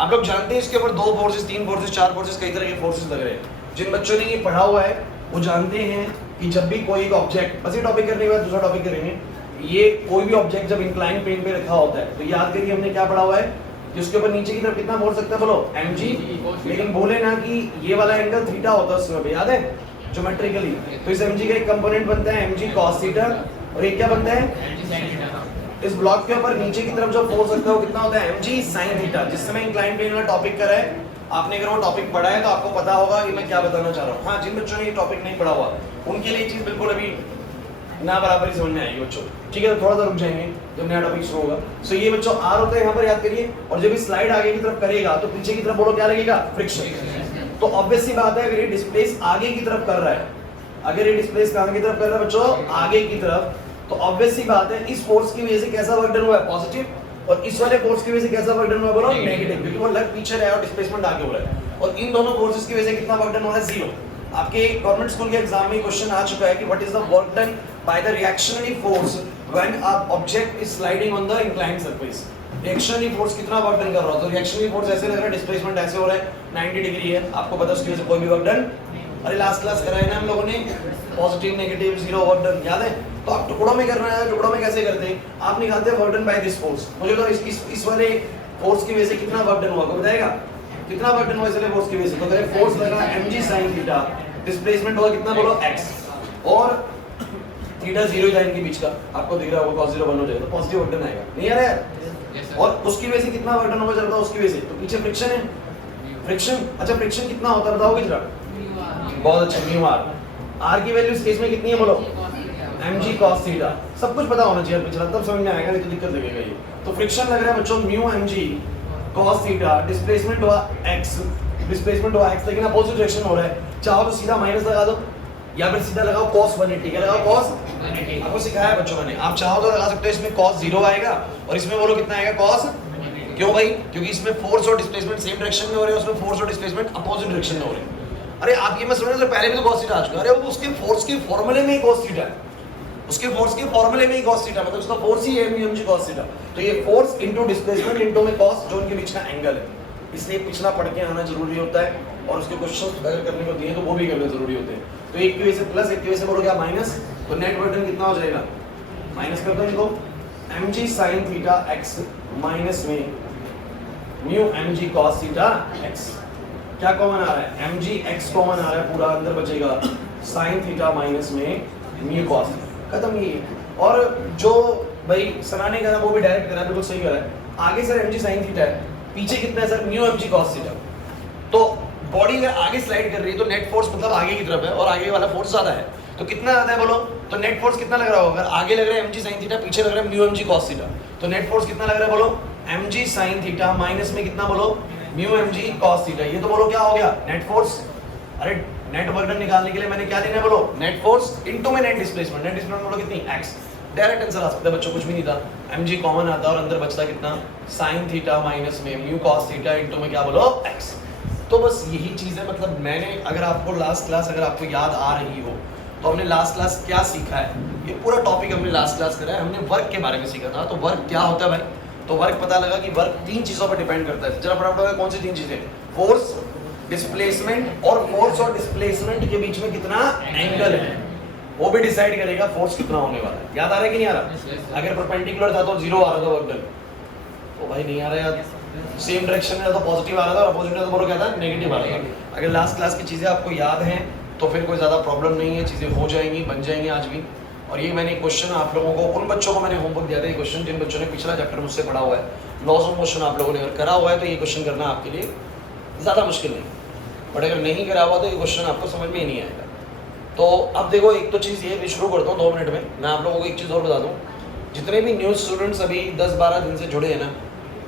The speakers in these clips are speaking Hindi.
आप लोग जानते हैं इसके ऊपर 2 फोर्सेस, 3 फोर्सेस, 4 फोर्सेस, कई तरह के फोर्सेस लग रहे हैं। जिन बच्चों ने ये पढ़ा हुआ है वो जानते हैं कि जब भी कोई एक ऑब्जेक्ट, बस ये टॉपिक करने के बाद दूसरा टॉपिक करेंगे, ये कोई भी ऑब्जेक्ट जब इंक्लाइन प्लेन पे रखा होता है तो याद करिए हमने क्या पढ़ा हुआ है कि उसके ऊपर नीचे की तरफ कितना फोर्स सकता है, बोलो mg। लेकिन बोले ना कि ये वाला एंगल थीटा होता है उसमें, याद है ज्योमेट्रिकली, तो इस mg का एक कंपोनेंट बनता है mg cos थीटा, और एक क्या बनता है इस ब्लॉक के ऊपर नीचे की तरफ जो फोर्स लगता है वो कितना होता है mg sin थीटा। जिस समय इंक्लाइन प्लेन वाला टॉपिक करा है आपने, अगर वो टॉपिक पढ़ा है तो आपको पता होगा कि मैं क्या बताना चाह रहा हूँ। हाँ, जिन बच्चों ने ये टॉपिक नहीं पढ़ा हुआ उनके लिए चीज बिल्कुल अभी ना बराबरी समझ में आएगी बच्चों, ठीक है। तो थोड़ा सा रुक जाएंगे जब नया टॉपिक शुरू होगा। सो ये बच्चों आर होता है यहाँ पर, याद करिए। और जब ये स्लाइड आगे की तरफ करेगा तो पीछे की तरफ बोलो क्या लगेगा, फ्रिक्शन। तो ऑब्वियस सी बात है अगर ये डिस्प्लेस आगे की तरफ कर रहा है, अगर ये डिस्प्लेस कहाँ की तरफ कर रहा है बच्चों, आगे की तरफ, तो ऑब्वियस सी बात है इस फोर्स की वजह से कैसा वर्क डन हुआ है, पॉजिटिव, और इस वाले फोर्स की वजह से कैसा वर्क डन हुआ है, बोलो नेगेटिव, क्योंकि वो लग पीछे रहा है और डिस्प्लेसमेंट आगे हो रहा है। और इन दोनों फोर्सेस की वजह से कितना वर्क डन हो रहा है, 0। आपके गवर्नमेंट स्कूल के एग्जाम में क्वेश्चन आ चुका है कि what is the work done by the reactionary force when a object is sliding on the inclined surface. Reactionary force कितना वर्क डन कर रहा है, तो रिएक्शनरी फोर्स ऐसे लग रहा है, डिस्प्लेसमेंट ऐसे हो रहा है, 90 डिग्री है, आपको पता है उसकी वजह से कोई भी वर्क डन। अरे लास्ट क्लास कराया ना हम लोगों ने, पॉजिटिव नेगेटिव 0 वर्क डन, याद है। तो आप टुकड़ों में करना है, टुकड़ों में कैसे करते हैं, आप निकालते हैं work done by this force. मुझे तो इस वाले फोर्स की वजह से कितना वर्क डन हुआ को बताएगा, कितना वर्क डन हुआ इस वाले फोर्स की वजह से। तो अगर फोर्स लगा mg sin थीटा, डिस्प्लेसमेंट होगा कितना, बोलो x, और थीटा 0 लाइन के बीच का आपको दिख रहा होगा, cos 0 1 हो जाएगा, तो पॉजिटिव वर्क डन आएगा, नहीं आ रहा है। और उसकी वजह से कितना वर्क डन होगा चलता है उसकी वजह से, तो पीछे फ्रिक्शन है, फ्रिक्शन। अच्छा फ्रिक्शन कितना होता है बताओगे जरा, बहुत अच्छा, म्यू आर की वैल्यू इस केस में कितनी है, बोलो mg cos थीटा। सब कुछ पता होना चाहिए पिछला, तब समझ में आएगा, नहीं तो दिक्कत लगेगा ये। तो फ्रिक्शन लग रहा है बच्चों mu mg cos theta, displacement हुआ x, डिस्प्लेसमेंट हुआ x, लेकिन अपोजिट डायरेक्शन हो रहा है। चाहो तो सीधा माइनस लगा दो या फिर सीधा लगाओ cos 180, क्या लगाओ cos 180, आपको सिखाया है बच्चों मैंने। आप चाहो तो लगा सकते हो इसमें cos 0 आएगा और इसमें बोलो कितना आएगा, cos। क्यों भाई, क्योंकि इसमें फोर्स और डिस्प्लेसमेंट सेम डायरेक्शन में हो रहे हैं, उसमें फोर्स और डिस्प्लेसमेंट अपोजिट डायरेक्शन में हो रहे हैं। अरे आप ये मत समझो तो पहले भी तो cos थीटा आ चुका है, अरे वो उसके फोर्स के फॉर्मूले में ही cos थीटा है, उसके फोर्स के फॉर्मूले में ही cos थीटा, मतलब उसका फोर्स ही है mg cos थीटा। तो ये फोर्स इनटू डिस्प्लेसमेंट इनटू में cos, जो उनके बीच का एंगल है, इसलिए पिछला पढ़ के आना जरूरी होता है, और उसके क्वेश्चंस अगर करने को दिए तो वो भी करने जरूरी होते हैं। तो एक की वजह से प्लस, एक की वजह से बोलो क्या माइनस, तो नेट वर्क डन कितना हो जाएगा, माइनस कर दो इनको, mg sin theta x minus में mu mg cos theta x। क्या कॉमन आ रहा है, mg x कॉमन आ रहा है, पूरा अंदर बचेगा sin थीटा माइनस में म्यू cos, खत्म ये। और जो भाई सराहने करा वो भी डायरेक्ट करा, बिल्कुल सही करा है। आगे सर mg sin थीटा है, पीछे कितना है sir, mu mg cos theta. तो बॉडी अगर आगे स्लाइड कर रही है तो नेट फोर्स मतलब आगे की तरफ है, और आगे वाला फोर्स ज्यादा है, तो कितना ज्यादा है बोलो, तो नेट फोर्स कितना लग रहा होगा, अगर आगे लग रहा है mg sin थीटा, पीछे लग रहा है म्यू mg cos थीटा, तो नेट फोर्स कितना लग रहा है बोलो, mg sin थीटा माइनस में कितना बोलो, म्यू mg cos थीटा। ये तो बोलो क्या हो गया, नेट फोर्स। अरे नेट वर्क डन निकालने के लिए मैंने क्या लेना है, बोलो नेट फोर्स इनटू में नेट डिस्प्लेसमेंट। नेट डिस्प्लेसमेंट बोलो कितनी, x। डायरेक्ट आंसर आ सकता है बच्चों, कुछ भी नहीं था, mg कॉमन आता और अंदर बचता कितना, sin थीटा माइनस में म्यू cos थीटा इनटू में क्या बोलो, x। तो बस यही चीज है, मतलब मैंने अगर आपको लास्ट क्लास अगर आपको याद आ रही हो तो हमने लास्ट क्लास क्या सीखा है, ये पूरा टॉपिक हमने लास्ट क्लास करा है, हमने वर्क के बारे में सीखा था। तो वर्क क्या होता है भाई, तो वर्क पता लगा कि वर्क 3 चीजों पर डिपेंड करता है। जरा फटाफट कौन सी 3 चीजें, फोर्स, डिस्प्लेसमेंट, और फोर्स और डिस्प्लेसमेंट के बीच में कितना एंगल है वो भी डिसाइड करेगा फोर्स कितना होने वाला है। याद आ रहा है कि नहीं आ रहा, अगर परपेंडिकुलर था तो 0 आ रहा था वर्क डन, तो भाई नहीं आ रहा यार, सेम डायरेक्शन में तो पॉजिटिव आ रहा था और अपोजिट में तो बोलो क्या था, नेगेटिव आ रहा था। अगर लास्ट क्लास की चीजें आपको याद हैं तो फिर कोई ज़्यादा प्रॉब्लम नहीं है, चीज़ें हो जाएंगी, बन जाएंगी आज भी। और ये मैंने क्वेश्चन आप लोगों को, उन बच्चों को मैंने होमवर्क दिया था, ये क्वेश्चन जिन बच्चों ने पिछला चैप्टर मुझसे पढ़ा हुआ है, लॉस ऑफ मोशन आप लोगों ने अगर करा हुआ है तो ये क्वेश्चन करना आपके लिए ज़्यादा मुश्किल नहीं, बट अगर नहीं करा हुआ तो ये क्वेश्चन आपको समझ में ही नहीं आएगा। तो अब देखो, एक तो चीज़ ये भी शुरू करता हूँ 2 मिनट में, मैं आप लोगों को एक चीज़ और बता दूँ, जितने भी न्यूज़ स्टूडेंट्स अभी 10-12 दिन से जुड़े हैं ना,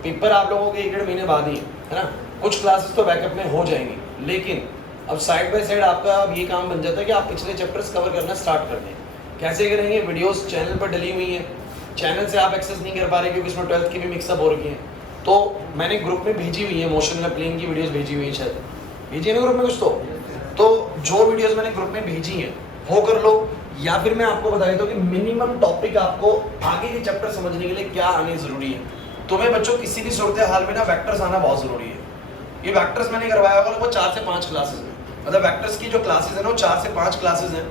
पेपर आप लोगों के 1-1.5 महीने बाद ही है ना, कुछ क्लासेस तो बैकअप में हो जाएंगी, लेकिन अब साइड बाय साइड आपका अब ये काम बन जाता है कि आप पिछले चैप्टर्स कवर करना स्टार्ट कर दें। कैसे करेंगे, वीडियोस चैनल पर डली हुई हैं, चैनल से आप एक्सेस नहीं कर पा रहे क्योंकि इसमें 12th की भी मिक्सअप हो रखी है, तो मैंने ग्रुप में भेजी हुई है, मोशन या प्लेन की वीडियोस भेजी हुई है, शायद भेजी है ना ग्रुप में कुछ, तो जो वीडियोस मैंने ग्रुप में भेजी हैं वो कर लो, या फिर मैं आपको बता देता हूँ कि मिनिमम टॉपिक आपको आगे के चैप्टर समझने के लिए क्या आने जरूरी है। तुम्हें बच्चों किसी भी सूरत हाल में ना वेक्टर्स आना बहुत जरूरी है। ये वेक्टर्स मैंने करवाया होगा वो 4 से 5 क्लासेस में, मतलब वेक्टर्स की जो क्लासेस है ना वो 4 से 5 क्लासेस हैं,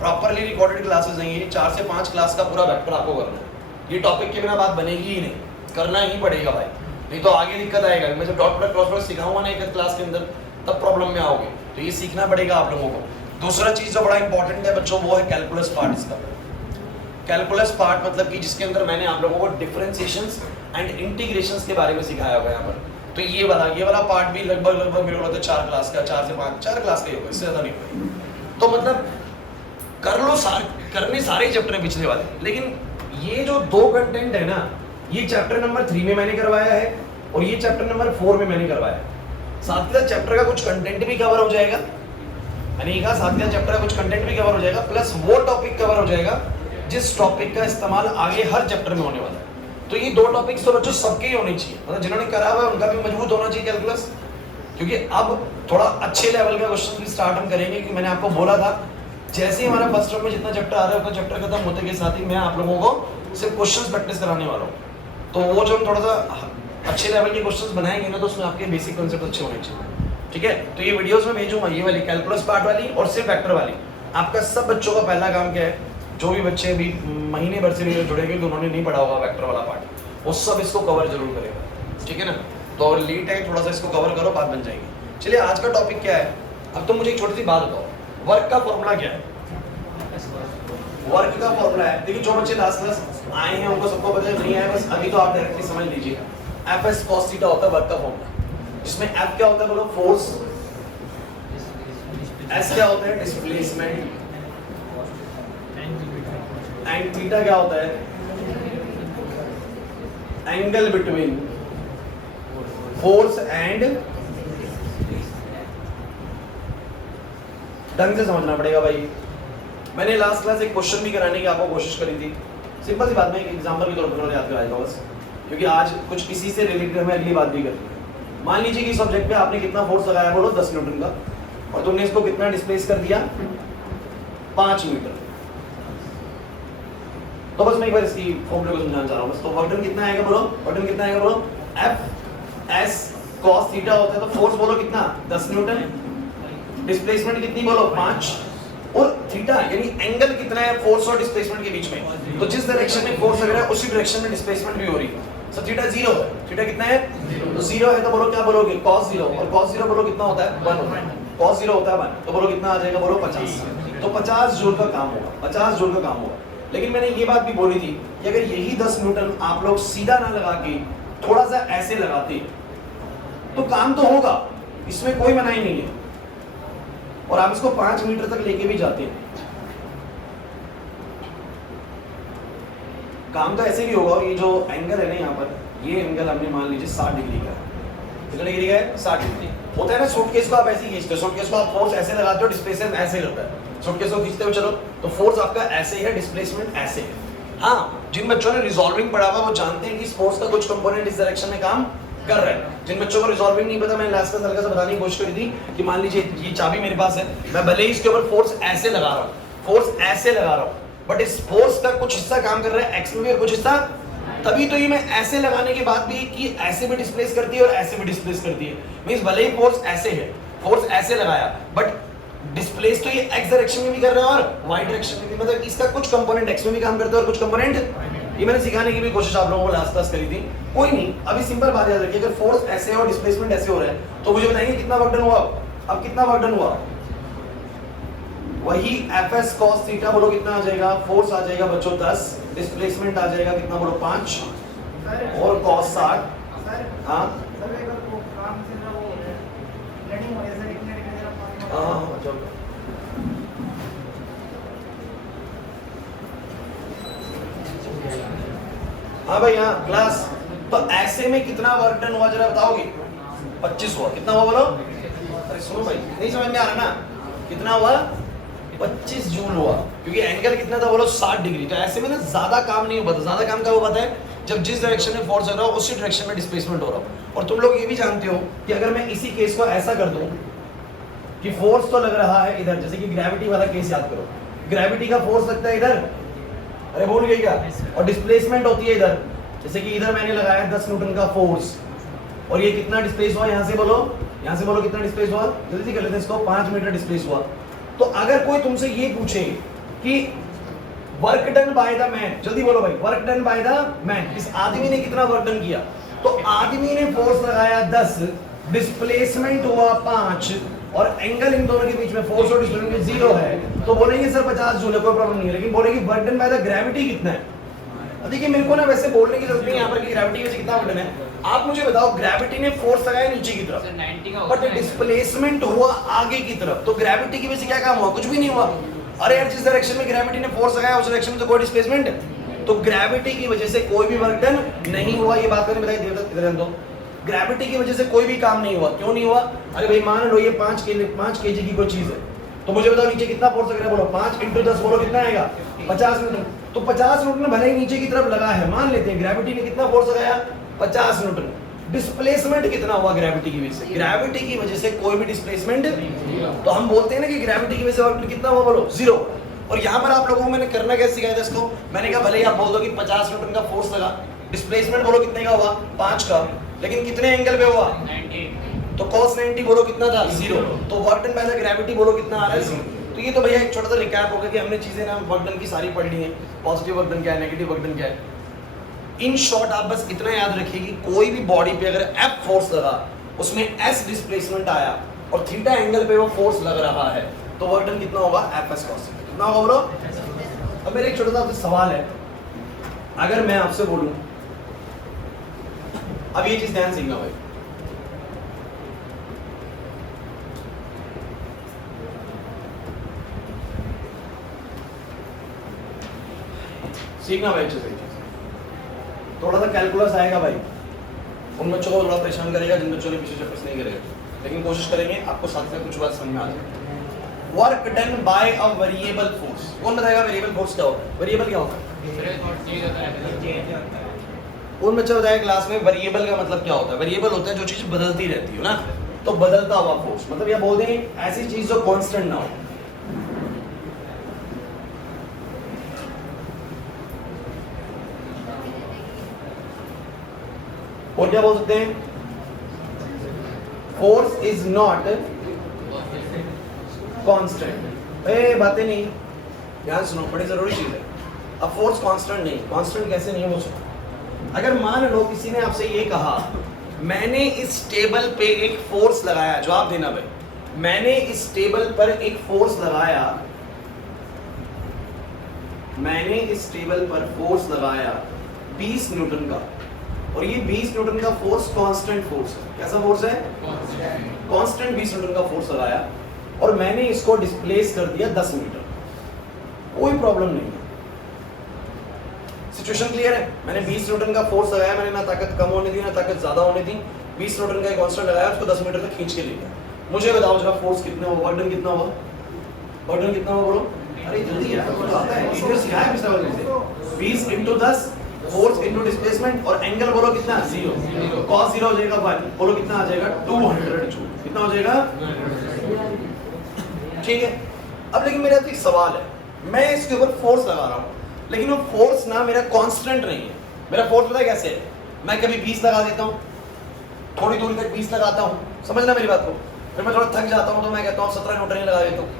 प्रॉपरली रिकॉर्डेड क्लासेस हैं ये। 4 से 5 क्लास का पूरा वेक्टर आपको करना है। ये टॉपिक के बिना बात बनेगी ही नहीं, करना ही पड़ेगा भाई, नहीं तो आगे दिक्कत आएगा। मैं जब डॉट प्रोडक्ट क्रॉस प्रोडक्ट सिखाऊंगा ना एक क्लास के अंदर तब प्रॉब्लम में आओगे, तो ये सीखना पड़ेगा आप लोगों को। दूसरा चीज जो बड़ा इंपॉर्टेंट है बच्चों वो है कैलकुलस पार्ट। इसका कैलकुलस पार्ट मतलब कि जिसके अंदर मैंने आप लोगों को डिफरेंशिएशंस एंड इंटीग्रेशंस के बारे में सिखाया होगा यहाँ पर। तो ये वाला पार्ट भी लगभग मेरे को लगता है 4 क्लास का, 4 से 5 4 क्लास का ही होगा, इससे ज़्यादा नहीं होगा। तो मतलब कर लो करने सारे चैप्टर हैं पिछले वाले, लेकिन ये जो 2 कंटेंट है ना ये चैप्टर नंबर 3 में मैंने करवाया है और ये चैप्टर नंबर 4 में मैंने करवाया है। साथ ही साथ चैप्टर का कुछ कंटेंट भी कवर हो जाएगा, यानी का साथ ही साथ चैप्टर का कुछ कंटेंट भी कवर हो जाएगा, प्लस वो टॉपिक कवर हो जाएगा जिस टॉपिक का इस्तेमाल आगे हर चैप्टर में होने वाला है। तो ये 2 टॉपिक्स तो बच्चों सबके ही होने चाहिए, मतलब जिन्होंने करा हुआ है उनका भी मजबूत होना चाहिए कैलकुलस, क्योंकि अब थोड़ा अच्छे लेवल का क्वेश्चन भी स्टार्ट हम करेंगे। कि मैंने आपको बोला था जैसे ही हमारा फर्स्ट टर्म में जितना चैप्टर आ रहा है उतना चैप्टर खत्म होते के साथ ही मैं आप लोगों को सिर्फ क्वेश्चन प्रैक्टिस कराने वाला हूँ। तो वो जो हम थोड़ा सा अच्छे लेवल के क्वेश्चन बनाएंगे ना तो उसमें आपके बेसिक कॉन्सेप्ट अच्छे होने चाहिए, ठीक है। तो ये वीडियोस में भेजूंगा, ये वाली कैलकुलस पार्ट वाली और सिर्फ वेक्टर वाली। आपका सब बच्चों का पहला काम क्या है, जो भी बच्चे भी महीने भर से भी जुड़ेंगे तो उन्होंने नहीं पढ़ा होगा वेक्टर वाला पार्ट, वो सब इसको कवर जरूर करेगा, ठीक है ना। तो और लेट है थोड़ा सा इसको कवर करो, बात बन जाएगी। चलिए आज का टॉपिक क्या है। अब तो मुझे एक छोटी सी बात बताओ, वर्क का फॉर्मूला क्या है। वर्क का फॉर्मूला है, देखिए जो बच्चे लास्ट क्लास आए हैं उनको सबको पता नहीं है, बस अभी तो आप डायरेक्टली समझ लीजिए। एफ एस कॉस थीटा होता है वर्क का फॉर्मूला, जिसमें एफ क्या होता है बोलो फोर्स, एस क्या होता है डिस्प्लेसमेंट, एंड थीटा क्या होता है एंगल बिटवीन फोर्स एंड। ढंग से समझना पड़ेगा भाई। मैंने लास्ट क्लास एक क्वेश्चन भी कराने की आपको कोशिश करी थी, सिंपल सी बात में एक एग्जांपल के तौर पर याद कराएगा बस, क्योंकि आज कुछ इसी से रिलेटेड हमें अगली बात भी करनी है। मान लीजिए कि इस ऑब्जेक्ट पे आपने कितना फोर्स लगाया बोलो 10 न्यूटन का, और तुमने इसको कितना डिस्प्लेस कर दिया 5 मीटर। तो बस मैं एक बार इसकी फॉर्मूले को समझाना चाह रहा हूँ बस। तो वर्क डन कितना आएगा बोलो, वर्क डन कितना आएगा बोलो, एफ एस कॉस थीटा होता है, तो फोर्स बोलो कितना 10 न्यूटन, डिस्प्लेसमेंट कितनी बोलो 5, और थीटा यानी एंगल कितना है फोर्स और डिस्प्लेसमेंट के बीच में। तो जिस डायरेक्शन में फोर्स लग रहा है उसी डायरेक्शन में डिस्प्लेसमेंट भी हो रही है। सो थीटा 0 है, थीटा कितना है तो 0 है, तो बोलो क्या बोलोगे cos 0, और cos 0 बोलो कितना होता है 1 होता है, cos 0 होता है 1, तो बोलो कितना आ जाएगा बोलो 50। तो 50 जूल का काम होगा, 50 जूल का काम होगा। लेकिन मैंने ये बात भी बोली थी कि अगर यही 10 न्यूटन आप लोग सीधा ना लगा के थोड़ा सा ऐसे लगाते तो काम तो होगा, इसमें कोई मनाही नहीं है, और आप इसको 5 मीटर तक लेके भी जाते हैं, काम तो ऐसे भी होगा। ये जो एंगल है ना यहाँ पर, ये एंगल हमने मान लीजिए 60 डिग्री का है, कितना डिग्री का है 60 डिग्री होता है ना। सूटकेस को आप ऐसे ही खींचते हो, सूटकेस को आप फोर्स ऐसे लगाते हो, डिस्प्लेसमेंट ऐसे रहता है। सूटकेस को खींचते हो चलो तो फोर्स आपका ऐसे है, डिस्प्लेसमेंट ऐसे है। हाँ, जिन बच्चों ने रिजॉल्विंग पढ़ा हुआ वो जानते हैं कि इस फोर्स का कुछ कंपोनेंट इस डायरेक्शन में काम कर रहा है। जिन बच्चों को रिजॉल्विंग नहीं पता, मैंने लास्ट क्लास हल्का सा बताने की कोशिश करी थी कि मान लीजिए ये चाबी मेरे पास है, मैं भले ही इसके ऊपर फोर्स ऐसे लगा रहा हूँ, फोर्स ऐसे लगा रहा हूँ, बट इस फोर्स का कुछ हिस्सा काम कर रहा है एक्स में भी और कुछ हिस्सा, तभी तो ये मैं ऐसे लगाने के बाद भी कि ऐसे भी डिस्प्लेस करती है और ऐसे भी डिस्प्लेस करती है। मींस भले ही फोर्स ऐसे है, फोर्स ऐसे लगाया, बट डिस्प्लेस तो ये एक्स डायरेक्शन में भी कर रहा है और वाई डायरेक्शन में भी, मतलब इसका कुछ कंपोनेंट एक्स में भी काम करता है और कुछ कंपोनेंट, ये मैंने सिखाने की भी कोशिश आप लोगों को लास्ट क्लास करी थी। कोई नहीं, अभी सिंपल बात याद रखिए, अगर फोर्स ऐसे है और डिस्प्लेसमेंट ऐसे हो रहा है तो मुझे बताएंगे कितना वर्क डन हुआ। अब कितना वर्क डन हुआ, वही एफ एस कॉस थीटा बोलो कितना आ जाएगा, फोर्स आ जाएगा बच्चों 10, डिस्प्लेसमेंट आ जाएगा कितना बोलो 5, और कॉस 60। हाँ हाँ भाई हाँ क्लास। तो ऐसे में कितना वर्क डन हुआ जरा बताओगे, 25 हुआ। कितना हुआ बोलो, अरे सुनो भाई नहीं समझ में आ रहा ना, कितना हुआ 25 जूल हुआ, क्योंकि एंगल कितना था बोलो 60 डिग्री। तो ऐसे में ना ज्यादा काम नहीं होता, ज्यादा काम कब होता है जब जिस डायरेक्शन में फोर्स लग रहा हो उसी डायरेक्शन में डिस्प्लेसमेंट हो रहा हो। और तुम लोग ये भी जानते हो कि अगर मैं इसी केस को ऐसा कर दूं कि फोर्स तो लग रहा है इधर, जैसे कि ग्रेविटी वाला केस याद करो, ग्रेविटी का फोर्स लगता है इधर, अरे भूल गई क्या, और डिस्प्लेसमेंट होती है इधर, जैसे कि इधर मैंने लगाया 10 न्यूटन का फोर्स और ये कितना डिस्प्लेस हुआ, यहाँ से बोलो कितना डिस्प्लेस हुआ, जल्दी कर लेते हैं इसको, 5 मीटर डिस्प्लेस हुआ। तो अगर कोई तुमसे ये पूछे कि work done by the man, जल्दी बोलो भाई, work done by the man, इस आदमी ने कितना वर्क डन किया, तो आदमी ने फोर्स लगाया 10, डिस्प्लेसमेंट हुआ 5 और एंगल इन दोनों के बीच में फोर्स और डिस्प्लेसमेंट 0 है, तो बोलेंगे सर 50 जूल है, कोई प्रॉब्लम नहीं है। लेकिन बोलेंगे work done by the gravity कितना है। देखिए मेरे को ना वैसे बोलने की जरूरत नहीं है यहाँ पर कि ग्रेविटी वैसे कितना वर्क डन है, आप मुझे बताओ ग्रेविटी ने फोर्स लगाया नीचे की तरफ बट डिस्प्लेसमेंट हुआ आगे की तरफ, तो ग्रेविटी की वजह से क्या काम हुआ, कुछ भी नहीं हुआ। अरे यार जिस डायरेक्शन में ग्रेविटी ने फोर्स लगाया उस डायरेक्शन में तो कोई डिस्प्लेसमेंट, तो ग्रेविटी की वजह से कोई भी वर्क डन नहीं हुआ। ये बात मैंने बताई इधर दो, ग्रेविटी की वजह से कोई भी काम नहीं हुआ। क्यों नहीं हुआ, अरे भाई मान लो ये 5 केजी की कोई चीज है, तो मुझे बताओ नीचे कितना फोर्स लग रहा है, बोलो 5 × 10 बोलो कितना आएगा, 50 न्यूटन। तो 50 न्यूटन भले ही नीचे की तरफ लगा है, मान लेते हैं ग्रेविटी ने कितना फोर्स लगाया, 50 न्यूटन। डिस्प्लेसमेंट कितना हुआ ग्रेविटी की वजह से, ग्रेविटी की वजह से कोई भी डिस्प्लेसमेंट, तो हम बोलते हैं ना कि ग्रेविटी की वजह से वर्क कितना हुआ, बोलो 0। और यहाँ पर आप लोगों को मैंने करना कैसे सिखाया था इसको, मैंने कहा भले ही आप बोल दो कि 50 न्यूटन का फोर्स लगा, डिस्प्लेसमेंट बोलो कितने का हुआ, 5 का, लेकिन कितने एंगल पे हुआ, 90, तो cos 90 बोलो कितना था, 0। तो work done by the gravity बोलो कितना आ रहा है, 0। तो ये तो भैया एक छोटा सा रिकैप हो गया कि हमने चीजें ना वर्क डन की सारी पढ़ ली हैं, पॉजिटिव वर्क डन क्या है, नेगेटिव वर्क डन क्या है। इन शॉर्ट आप बस इतना याद रखिए कि कोई भी बॉडी पे अगर F फोर्स लगा, उसमें S डिस्प्लेसमेंट आया और थीटा एंगल पे वो फोर्स लग रहा है, तो वर्क डन कितना होगा, Fs cos थीटा। कितना होगा बोलो। अब मेरे एक छोटा सा आपसे सवाल है, अगर मैं आपसे बोलूं, अब ये चीज ध्यान सीखना भाई, सीखना भाई अच्छे से, थोड़ा सा कैलकुलस आएगा भाई, उन बच्चों को थोड़ा परेशान करेगा जिन बच्चों ने पीछे चैप्टर्स नहीं करेगा, लेकिन कोशिश करेंगे आपको साथ में कुछ बात समझ में आ जाए। Work done by a variable force, कौन बताएगा वेरिएबल फोर्स क्या होता है, वेरिएबल क्या होता है, कौन बच्चा बताएगा क्लास में वेरिएबल का मतलब क्या होता है। वेरिएबल होता है जो चीज बदलती रहती है ना, तो बदलता हुआ फोर्स, मतलब या बोल दें ऐसी चीज जो कांस्टेंट ना हो। और क्या बोल सकते हैं, फोर्स इज नॉट कांस्टेंट। बातें नहीं, ध्यान सुनो, बड़ी जरूरी चीज है। अब फोर्स कांस्टेंट नहीं, कांस्टेंट कैसे नहीं है वो सुनो। अगर मान लो किसी ने आपसे ये कहा मैंने इस टेबल पे एक फोर्स लगाया, जवाब देना भाई, मैंने इस टेबल पर एक फोर्स लगाया, मैंने इस टेबल पर फोर्स लगाया 20 न्यूटन का, और ये 20 न्यूटन का फोर्स कांस्टेंट फोर्स है। कैसा फोर्स है, कांस्टेंट 20 न्यूटन का फोर्स लगाया और मैंने इसको डिस्प्लेस कर दिया 10 मीटर, कोई प्रॉब्लम नहीं है। सिचुएशन क्लियर है, मैंने 20 न्यूटन का फोर्स लगाया, मैंने ना ताकत कम होने दी ना ताकत ज्यादा होने दी, 20 न्यूटन का एक कांस्टेंट लगाया, उसको 10 मीटर तक खींच के ले गया। मुझे बताओ जरा फोर्स कितना होगा, वर्क डन कितना होगा, वर्क डन कितना होगा बोलो, अरे जल्दी यार, आता है इधर सिखाया पिछले वाले से, 20 × 10 फोर्स इनटू डिस्प्लेसमेंट, और एंगल बोलो कितना, 0, cos 0 हो जाएगा 1, बोलो कितना आ जाएगा 200 जूल, कितना हो जाएगा, ठीक है। अब लेकिन मेरा तो एक सवाल है, मैं इसके ऊपर फोर्स लगा रहा हूँ, लेकिन वो फोर्स ना मेरा कांस्टेंट नहीं है। मेरा फोर्स पता है कैसे है, मैं कभी 20 लगा देता हूँ, थोड़ी दूरी तक 20 लगाता हूँ, समझना मेरी बात को, फिर मैं थोड़ा थक जाता हूँ तो मैं कहता हूँ 17 न्यूटन ही लगा देता हूँ,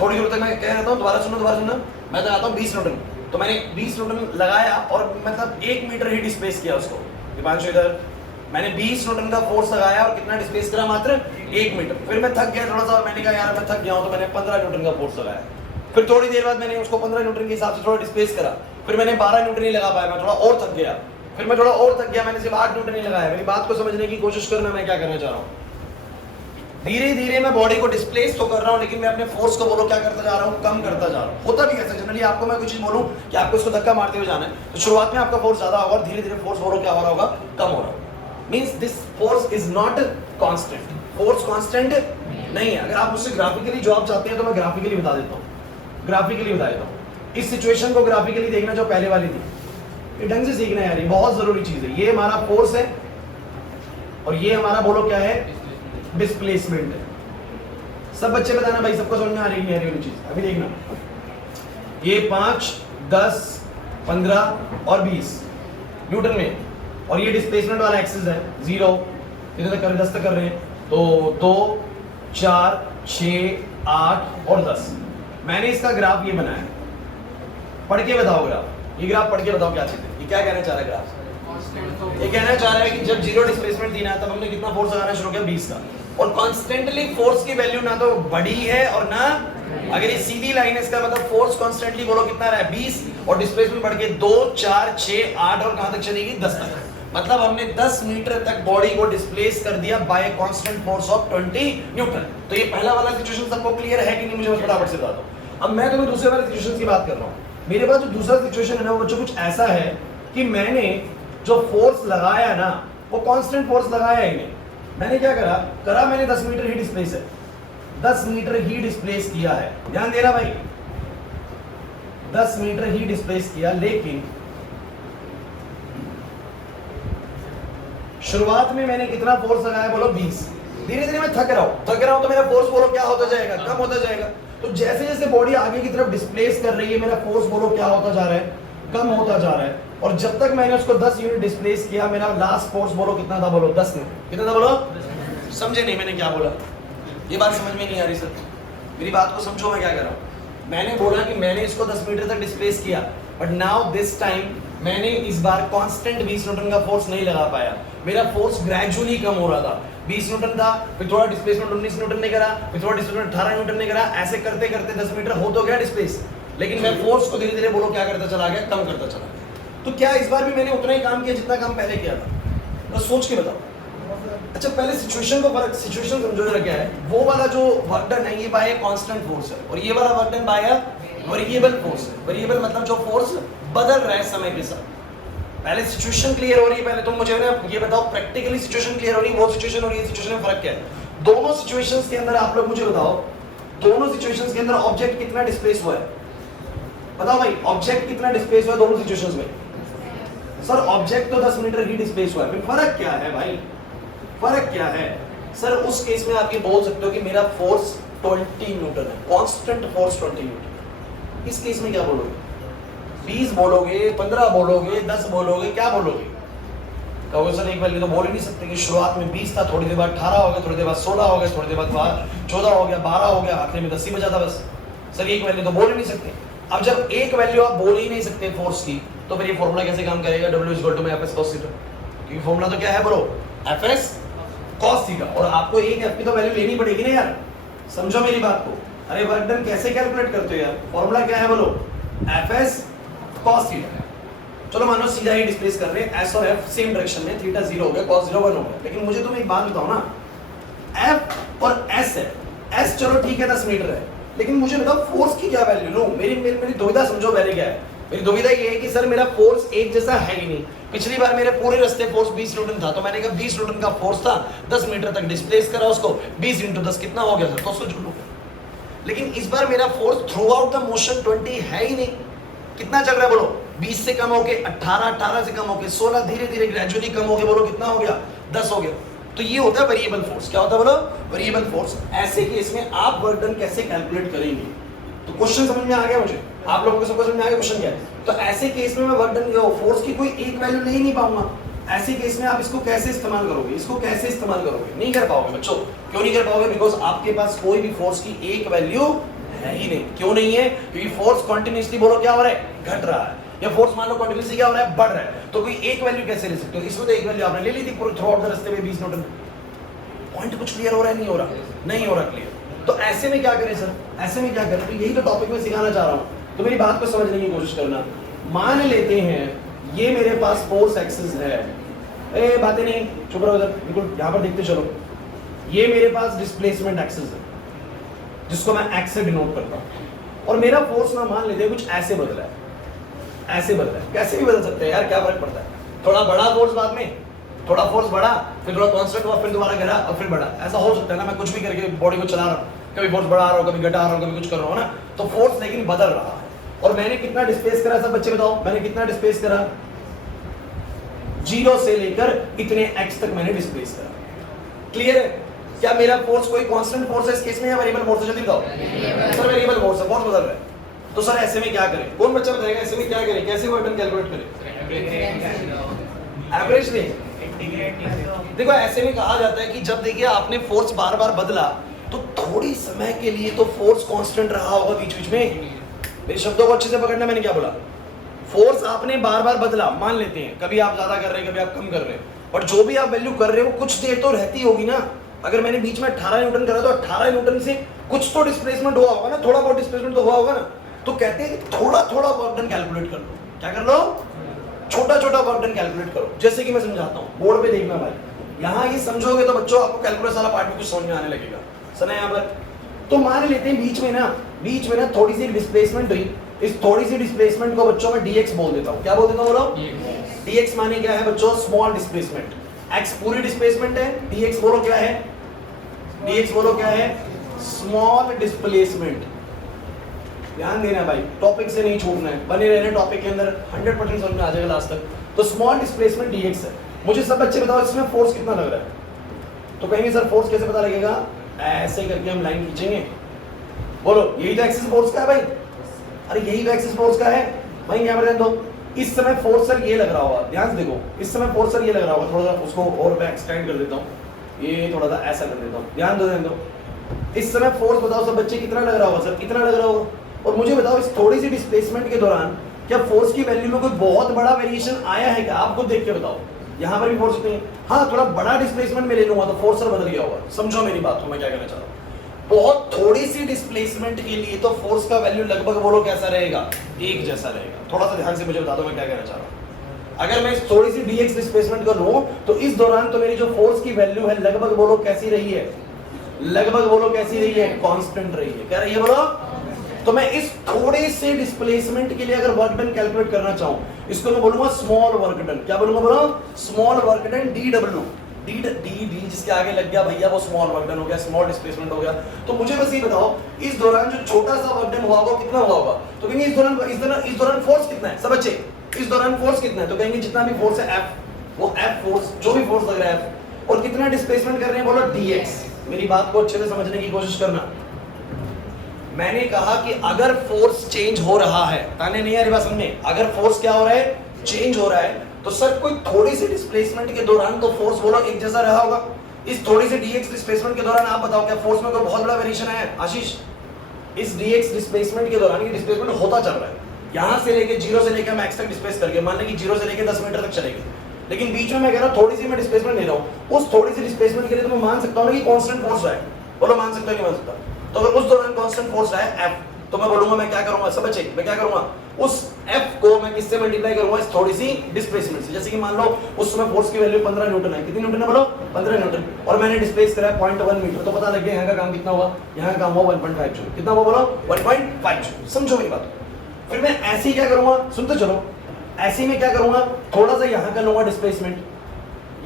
थोड़ी दूर तक मैं कह रहता हूँ दोबारा सुनना, मैं लगाता हूँ 20 न्यूटन, तो मैंने 20 न्यूटन लगाया और मतलब 1 मीटर ही डिस्प्लेस किया उसको। दीपांशु इधर, मैंने 20 न्यूटन का फोर्स लगाया और कितना डिस्प्लेस करा, मात्र 1 मीटर। फिर मैं थक गया थोड़ा सा, मैंने कहा यार मैं थक गया हूँ, तो मैंने 15 न्यूटन का फोर्स लगाया। फिर थोड़ी देर बाद मैंने उसको 15 न्यूटन के हिसाब से थोड़ा डिस्प्लेस करा, फिर मैंने 12 न्यूटन ही लगा पाया, मैं थोड़ा और थक गया, फिर मैं थोड़ा और थक गया, मैंने सिर्फ 8 न्यूटन ही लगाया। मेरी बात को समझने की कोशिश करना, मैं क्या करना चाह रहा हूँ, धीरे धीरे मैं बॉडी को डिस्प्लेस तो कर रहा हूँ, लेकिन मैं अपने फोर्स को बोलो क्या करता जा रहा हूँ, कम करता जा रहा हूँ। होता भी कैसे, जनरली आपको मैं कुछ चीज बोलूँ कि आपको इसको धक्का मारते हुए जाना है, तो शुरुआत में आपका फोर्स ज्यादा होगा और धीरे धीरे फोर्स बोलो क्या हो रहा होगा, कम हो रहा होगा। Means this force is not constant, force constant नहीं है। अगर आप मुझसे ग्राफिकली जवाब चाहते हैं तो मैं ग्राफिकली बता देता हूँ, ग्राफिकली बता देता हूँ। इस सिचुएशन को ग्राफिकली देखना जो पहले वाली थी, ये ढंग से सीखना है यार, ये बहुत जरूरी चीज है। ये हमारा फोर्स है और ये हमारा बोलो क्या है, डिस्प्लेसमेंट है। सब बच्चे बताना भाई, सबको समझ में आ रही नहीं आ रही चीज। अभी देखना, ये 5, 10, 15 और 20, न्यूटन में, और ये डिस्प्लेसमेंट वाला एक्सिस है 0, इधर तक कर रहे 10 तक कर रहे हैं, तो 2 4 6 8 और 10। मैंने इसका ग्राफ ये बनाया, पढ़ के बताओ ग्राफ, ये ग्राफ पढ़ के बताओ क्या चीज है, ये क्या कहना चाह रहा है ग्राफ? ये कहना चाह रहा है कि जब 0 डिस्प्लेसमेंट देना है तब हमने कितना फोर्स लगाना शुरू किया? 20 का, और कॉन्स्टेंटली फोर्स की वैल्यू ना तो बड़ी है और ना, अगर ये सीधी लाइन है इसका मतलब फोर्स कॉन्स्टेंटली बोलो कितना रहा है? 20, और डिस्प्लेसमेंट बढ़ के 2 4 6 8 और कहां तक चलेगी? 10 तक। मतलब हमने 10 मीटर तक बॉडी को डिस्प्लेस कर दिया bye constant force of 20 Newton. तो ये पहला वाला सिचुएशन सबको क्लियर है कि नहीं? मुझे फटाफट से बता दो। अब मैं तुम्हें दूसरे वाले सिचुएशन की बात कर रहा हूं। मेरे पास जो दूसरा सिचुएशन है ना, वो बच्चों कुछ ऐसा है कि मैंने जो फोर्स लगाया ना, वो कांस्टेंट फोर्स लगाया ही नहीं। मैंने क्या करा मैंने 10 मीटर ही डिस्प्लेस है, 10 मीटर ही डिस्प्लेस किया है, ध्यान देना भाई, 10 मीटर ही डिस्प्लेस किया। लेकिन शुरुआत में मैंने कितना फोर्स लगाया? बोलो 20। धीरे धीरे मैं थक रहा हूं तो मेरा फोर्स बोलो क्या होता जाएगा? कम होता जाएगा। तो जैसे जैसे बॉडी आगे की तरफ डिस्प्लेस कर रही है, मेरा फोर्स बोलो क्या होता जा रहा है? कम होता जा रहा है। और जब तक मैंने उसको 10 यूनिट डिस्प्लेस किया, मेरा लास्ट फोर्स बोलो कितना था? बोलो 10 यूनिट। कितना था बोलो? समझे नहीं मैंने क्या बोला? ये बात समझ में नहीं आ रही सर, मेरी बात को समझो मैं क्या कर रहा हूँ। मैंने बोला कि मैंने इसको 10 मीटर तक डिस्प्लेस किया, बट नाउ दिस टाइम मैंने इस बार कांस्टेंट 20 न्यूटन का फोर्स नहीं लगा पाया। मेरा फोर्स ग्रेजुअली कम हो रहा था। 20 न्यूटन था, फिर थोड़ा डिस्प्लेसमेंट 19 न्यूटन ने करा, फिर थोड़ा डिस्प्लेसमेंट 18 न्यूटन ने करा। ऐसे करते करते 10 मीटर हो तो गया डिस्प्लेस, लेकिन मैं फोर्स को धीरे धीरे बोलो क्या करता चला गया? कम करता चला गया। तो क्या इस बार भी मैंने उतना ही काम किया जितना काम पहले किया था? बस सोच के बताओ। अच्छा पहले सिचुएशन को फर्क, सिचुएशन समझो जरा क्या है। वो वाला जो वर्क डन है ये बाय कांस्टेंट फोर्स है, और ये वाला work done by variable force है। वेरिएबल मतलब जो फोर्स बदल रहा है समय के साथ। पहले सिचुएशन क्लियर हो रही है, पहले तुम मुझे ना ये बताओ प्रैक्टिकली सिचुएशन क्लियर हो रही है, वो सिचुएशन और ये सिचुएशन में फर्क क्या है? दोनों सिचुएशंस के अंदर आप लोग मुझे बताओ, दोनों सिचुएशंस के अंदर ऑब्जेक्ट कितना डिस्प्लेस हुआ है? बताओ भाई, ऑब्जेक्ट कितना डिस्प्लेस हुआ है दोनों सिचुएशंस में? सर ऑब्जेक्ट तो 10 मीटर ही डिस्प्लेस हुआ है, फिर फर्क क्या है भाई? फर्क क्या है? सर उस केस में आप ये बोल सकते हो कि मेरा फोर्स 20 न्यूटन है, कांस्टेंट फोर्स 20 न्यूटन। इस केस में क्या बोलोगे? 20 बोलोगे, 15 बोलोगे, 10 बोलोगे, क्या बोलोगे? कहोगे सर एक वैल्यू तो बोल ही नहीं सकते कि शुरुआत में 20 था, थोड़ी देर बाद 18 हो गया, थोड़ी देर बाद 16 हो गया, थोड़ी देर बाद 14 हो गया, 12 हो गया, आखिर में 10 ही बचा था बस। सर एक वैल्यू तो बोल ही नहीं सकते। अब जब एक वैल्यू आप बोल ही नहीं सकते फोर्स की, तो फिर ये फॉर्मूला कैसे काम करेगा? W = Fs cos theta. क्योंकि फॉर्मूला तो क्या है बोलो? Fs cos theta. और आपको एक F की तो वैल्यू लेनी पड़ेगी ना यार, समझो मेरी बात को। अरे वर्क डन कैसे कैलकुलेट करते हो यार? फॉर्मूला क्या है बोलो? Fs cos theta. चलो मानो सीधा ही डिस्प्लेस कर रहे हैं, S और F सेम डायरेक्शन में, थीटा 0 हो गया, cos 0 1 हो गया। लेकिन मुझे तुम एक बात बताओ ना, F और S है, S चलो ठीक है 10 मीटर है, लेकिन मुझे बताओ फोर्स की क्या वैल्यू लूं? मेरी दुविधा समझो पहले क्या है। मेरी दुविधा ये है कि सर मेरा फोर्स एक जैसा है ही नहीं। पिछली बार मेरे पूरे रास्ते फोर्स 20 न्यूटन था, तो मैंने कहा 20 न्यूटन का फोर्स था, 10 मीटर तक डिस्प्लेस करा उसको, 20 × 10 कितना हो गया सर? 200 जूल। लेकिन इस बार मेरा force through out the motion 20 है ही नहीं। कितना चल रहा है बोलो? 20 से कम होके 18, 18 से कम होके 16, धीरे धीरे ग्रेजुअली कम होके बोलो कितना हो गया? 10 हो गया। तो ये होता है वेरिएबल फोर्स। क्या होता है बोलो? Variable force. ऐसे केस में आप वर्क डन कैसे कैलकुलेट करेंगे? तो क्वेश्चन समझ में आ गया मुझे, आप लोगों को सबको समझ में आ गया क्वेश्चन क्या है? तो ऐसे केस में मैं वर्क डन फोर्स की कोई एक वैल्यू ले ही नहीं पाऊंगा। ऐसे केस में आप इसको कैसे इस्तेमाल करोगे? इसको कैसे इस्तेमाल करोगे? नहीं कर पाओगे बच्चों। क्यों नहीं कर पाओगे? बिकॉज आपके पास कोई भी फोर्स की एक वैल्यू है ही नहीं। क्यों नहीं है? क्योंकि फोर्स कंटिन्यूअसली बोलो क्या हो रहा है? घट रहा है। या फोर्स मान लो कंटिन्यूअसली क्या हो रहा है? बढ़ रहा है। तो कोई एक वैल्यू कैसे ले सकते हो? इसमें तो एक वैल्यू आपने ले ली थी पूरे थ्रू आउट द रास्ते में 20 न्यूटन। पॉइंट कुछ क्लियर हो रहा है? नहीं हो रहा? नहीं हो रहा क्लियर। तो ऐसे में क्या करें सर? ऐसे में क्या करें? तो यही तो टॉपिक में सिखाना चाह रहा हूं, तो मेरी बात को समझने की कोशिश करना। मान लेते हैं ये मेरे पास फोर्स एक्सिस है, ए बातें नहीं, चुप रहो इधर, बिल्कुल यहां पर देखते चलो। ये मेरे पास डिस्प्लेसमेंट एक्सिस है जिसको मैं एक्स से डिनोट करता हूं, और मेरा फोर्स ना मान लेते हैं कुछ ऐसे बदला है, ऐसे बदला है। कैसे भी बदल सकते हैं यार, क्या फर्क पड़ता है? थोड़ा बड़ा फोर्स बाद में, थोड़ा फोर्स बढ़ा, फिर थोड़ा कांस्टेंट हुआ, फिर दोबारा गिरा और फिर बढ़ा। ऐसा हो सकता है ना? मैं कुछ भी करके बॉडी को चला रहा हूँ, कभी फोर्स बढ़ा रहा हूँ, कभी घटा रहा हूँ, कभी कुछ कर रहा हूँ ना, तो फोर्स लेकिन बदल रहा है। और मैंने कितना डिस्प्लेस करा? सब बच्चे बताओ, मैंने कितना डिस्प्लेस करा? 0 से लेकर इतने x तक मैंने डिस्प्लेस करा। क्लियर है? क्या मेरा फोर्स कोई कांस्टेंट फोर्स है इस केस में या वेरिएबल फोर्स है? जल्दी बताओ। सर वेरिएबल फोर्स है, फोर्स बदल रहा है। तो सर ऐसे में क्या करें? कौन बच्चा बताएगा ऐसे में क्या करें? कैसे वर्क डन कैलकुलेट करें? एवरेज नहीं। देखो ऐसे में कहा जाता है कि जब देखिए आपने फोर्स बार बार बदला तो थोड़ी समय के लिए तो फोर्स कांस्टेंट रहा होगा बीच बीच में। मेरे शब्दों को अच्छे से पकड़ना, मैंने क्या बोला, फोर्स आपने बार बार बदला, मान लेते हैं कभी आप ज्यादा कर रहे हैं कभी आप कम कर रहे हैं, और जो भी आप वैल्यू कर रहे हो कुछ देर तो रहती होगी ना। अगर मैंने बीच में 18 न्यूटन करा तो 18 न्यूटन से कुछ तो डिस्प्लेसमेंट हुआ होगा ना, थोड़ा बहुत डिस्प्लेसमेंट तो हुआ होगा ना। तो कहते हैं कि थोड़ा थोड़ा वर्क डन कैलकुलेट कर लो। क्या कर लो? छोटा छोटा वर्क डन कैलकुलेट करो। जैसे कि मैं समझाता हूँ, बोर्ड पे देखना भाई, यहाँ ये समझोगे तो बच्चों आपको कैलकुलस वाला पार्ट भी कुछ समझ में आने लगेगा। सुना यहाँ पर? तो मान लेते हैं बीच में ना थोड़ी सी डिस्प्लेसमेंट हुई। इस थोड़ी सी डिस्प्लेसमेंट को बच्चों में dx बोल देता हूँ। क्या बोल देता हूँ बोलो? dx माने क्या है बच्चों? Small displacement. x पूरी डिस्प्लेसमेंट है, dx बोलो क्या है? dx बोलो क्या है? Small displacement. ध्यान देना भाई, टॉपिक से नहीं छूटना है, बने रहने टॉपिक के अंदर, 100% समझ में आ जाएगा लास्ट तक। तो स्मॉल डिस्प्लेसमेंट dx है। मुझे सब बच्चे बताओ इसमें फोर्स कितना लग रहा है? तो कहेंगे सर फोर्स कैसे पता लगेगा? ऐसे करके हम लाइन खींचेंगे। बोलो यही तो एक्सिस फोर्स का है भाई। अरे यही तो एक्सिस फोर्स का है भाई। क्या ध्यान दो, इस समय फोर्स सर ये लग रहा होगा, ध्यान से देखो, इस समय फोर्स सर ये लग रहा होगा, थोड़ा सा उसको और मैं एक्सटेंड कर देता हूँ, ये थोड़ा सा ऐसा कर देता हूँ, ध्यान दो। इस समय फोर्स बताओ सब बच्चे कितना लग रहा होगा सर? कितना लग रहा होगा? और मुझे बताओ इस थोड़ी सी डिस्प्लेसमेंट के दौरान क्या फोर्स की वैल्यू में कोई बहुत बड़ा वेरिएशन आया है क्या? आप खुद देख के बताओ। यहाँ पर भी फोर्स नहीं है, हाँ थोड़ा बड़ा डिस्प्लेसमेंट में ले लूंगा तो फोर्स सर बदल गया होगा। समझो मेरी बात को, मैं क्या कहना चाह रहा हूँ। बहुत थोड़ी सी डिस्प्लेसमेंट के लिए तो फोर्स का वैल्यू लगभग बोलो कैसा रहेगा? एक जैसा रहेगा। थोड़ा सा ध्यान से मुझे बता दो मैं क्या कहना चाह रहा हूँ। अगर मैं थोड़ी सी dx डिस्प्लेसमेंट कर लूं तो इस दौरान तो मेरी जो फोर्स की वैल्यू है लगभग बोलो कैसी रही है? लगभग बोलो कैसी रही है? कांस्टेंट रही है। क्या रही है बोलो? तो मैं इस थोड़े से डिस्प्लेसमेंट के लिए अगर वर्क डन कैलकुलेट करना चाहूं, इसको मैं बोलूंगा स्मॉल वर्क डन। क्या बोलूंगा बोलो? Small work done dw। D जिसके आगे लग गया भैया वो स्मॉल वर्क डन हो गया, स्मॉल डिस्प्लेसमेंट हो गया। तो मुझे बस ये बताओ इस दौरान जो छोटा सा वर्क डन हुआ होगा कितना हुआ होगा? तो कहेंगे इस दौरान फोर्स कितना है? सब बच्चे इस दौरान फोर्स कितना है? तो कहेंगे जितना भी फोर्स है F, वो F फोर्स, जो भी फोर्स लग रहा है F, और कितना डिस्प्लेसमेंट कर रहे हैं बोलो? dx। मेरी बात को अच्छे से समझने की कोशिश करना। मैंने कहा कि अगर फोर्स चेंज हो रहा है, ताने नहीं आ रही बात समझे? अगर फोर्स क्या हो रहा है? चेंज हो रहा है, तो सर कोई थोड़ी सी डिस्प्लेसमेंट के दौरान तो फोर्स बोलो एक जैसा रहा होगा। इस थोड़ी सी dx डिस्प्लेसमेंट के दौरान आप बताओ क्या फोर्स में कोई बहुत बड़ा वेरिएशन आया है? आशीष, इस dx डिस्प्लेसमेंट के दौरान ये डिस्प्लेसमेंट होता चल रहा है, यहाँ से लेके 0 से लेके हम x तक डिस्प्लेस करके, मान लें कि 0 से लेके 10 मीटर तक चलेंगे, लेकिन बीच में मैं कह रहा हूँ थोड़ी सी मैं डिस्प्लेसमेंट ले रहा हूँ। उस थोड़ी सी डिस्प्लेसमेंट के लिए तो मैं मान सकता हूँ ना कि कांस्टेंट फोर्स रहा है। बोलो मान सकता है कि मान सकता? तो अगर उस दौरान कांस्टेंट फोर्स रहा है F, तो मैं बोलूंगा मैं क्या करूंगा सब बच्चे? मैं क्या करूंगा? उस F को मैं किससे मल्टीप्लाई करूंगा? इस थोड़ी सी डिस्प्लेसमेंट से। जैसे कि मान लो उस समय फोर्स की वैल्यू 15 न्यूटन है। कितनी न्यूटन है बोलो? 15 न्यूटन। और मैंने डिस्प्लेस करा है 0.1 मीटर, तो पता लग गया यहाँ का काम कितना हुआ? यहाँ का काम हुआ 1.5 जूल। कितना हुआ बोलो? 1.5 जूल। समझो मेरी बात। फिर मैं ऐसे ही क्या करूंगा? सुनते चलो। ऐसे में क्या करूंगा? थोड़ा सा यहाँ का लूंगा डिस्प्लेसमेंट,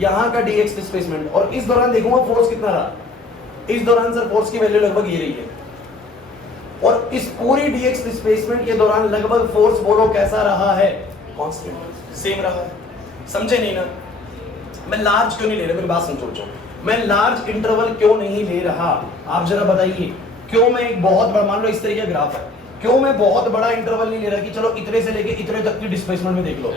यहाँ का dx डिस्प्लेसमेंट, और इस दौरान देखूंगा फोर्स कितना रहा। इस दौरान सर फोर्स की वैल्यू लगभग ये रही है, और इस पूरी dx डिस्प्लेसमेंट के दौरान लगभग फोर्स बोलो कैसा रहा है? कांस्टेंट, सेम रहा है। समझे नहीं ना? मैं लार्ज क्यों नहीं ले रहा? मेरी बात समझो। मैं लार्ज इंटरवल क्यों नहीं ले रहा? आप जरा बताइए क्यों मैं एक बहुत बड़ा, मान लो इस तरीके का ग्राफ है, क्यों मैं बहुत बड़ा इंटरवल नहीं ले रहा कि चलो इतने से लेके इतने तक की डिस्प्लेसमेंट में देख लो।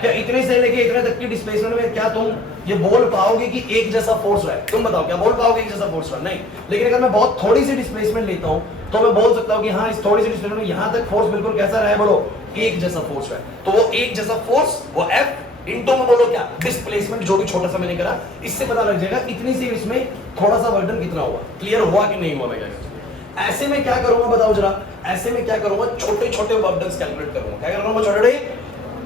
क्या इतने से लेके इतने तक की डिस्प्लेसमेंट में क्या तुम ये बोल पाओगे कि एक जैसा फोर्स रहा है? तुम बताओ क्या बोल पाओगे एक जैसा फोर्स रहा? नहीं। लेकिन अगर मैं बहुत थोड़ी सी डिस्प्लेसमेंट लेता हूं तो मैं बोल सकता हूं कि हाँ इस थोड़ी सी डिस्प्लेसमेंट में यहां तक फोर्स बिल्कुल कैसा रहा है बोलो? एक जैसा फोर्स रहा है। तो वो एक जैसा फोर्स वो F इंटू में बोलो क्या? डिस्प्लेसमेंट, जो भी छोटा सा मैंने करा, इससे पता लग जाएगा इतनी सी इसमें थोड़ा सा वर्क डन कितना हुआ। क्लियर हुआ कि नहीं हुआ? मैं क्या कहता हूं? ऐसे में क्या करूंगा बताओ जरा? ऐसे में क्या करूंगा? छोटे छोटे वर्क डन कैलकुलेट करूंगा। क्या करूंगा छोटे?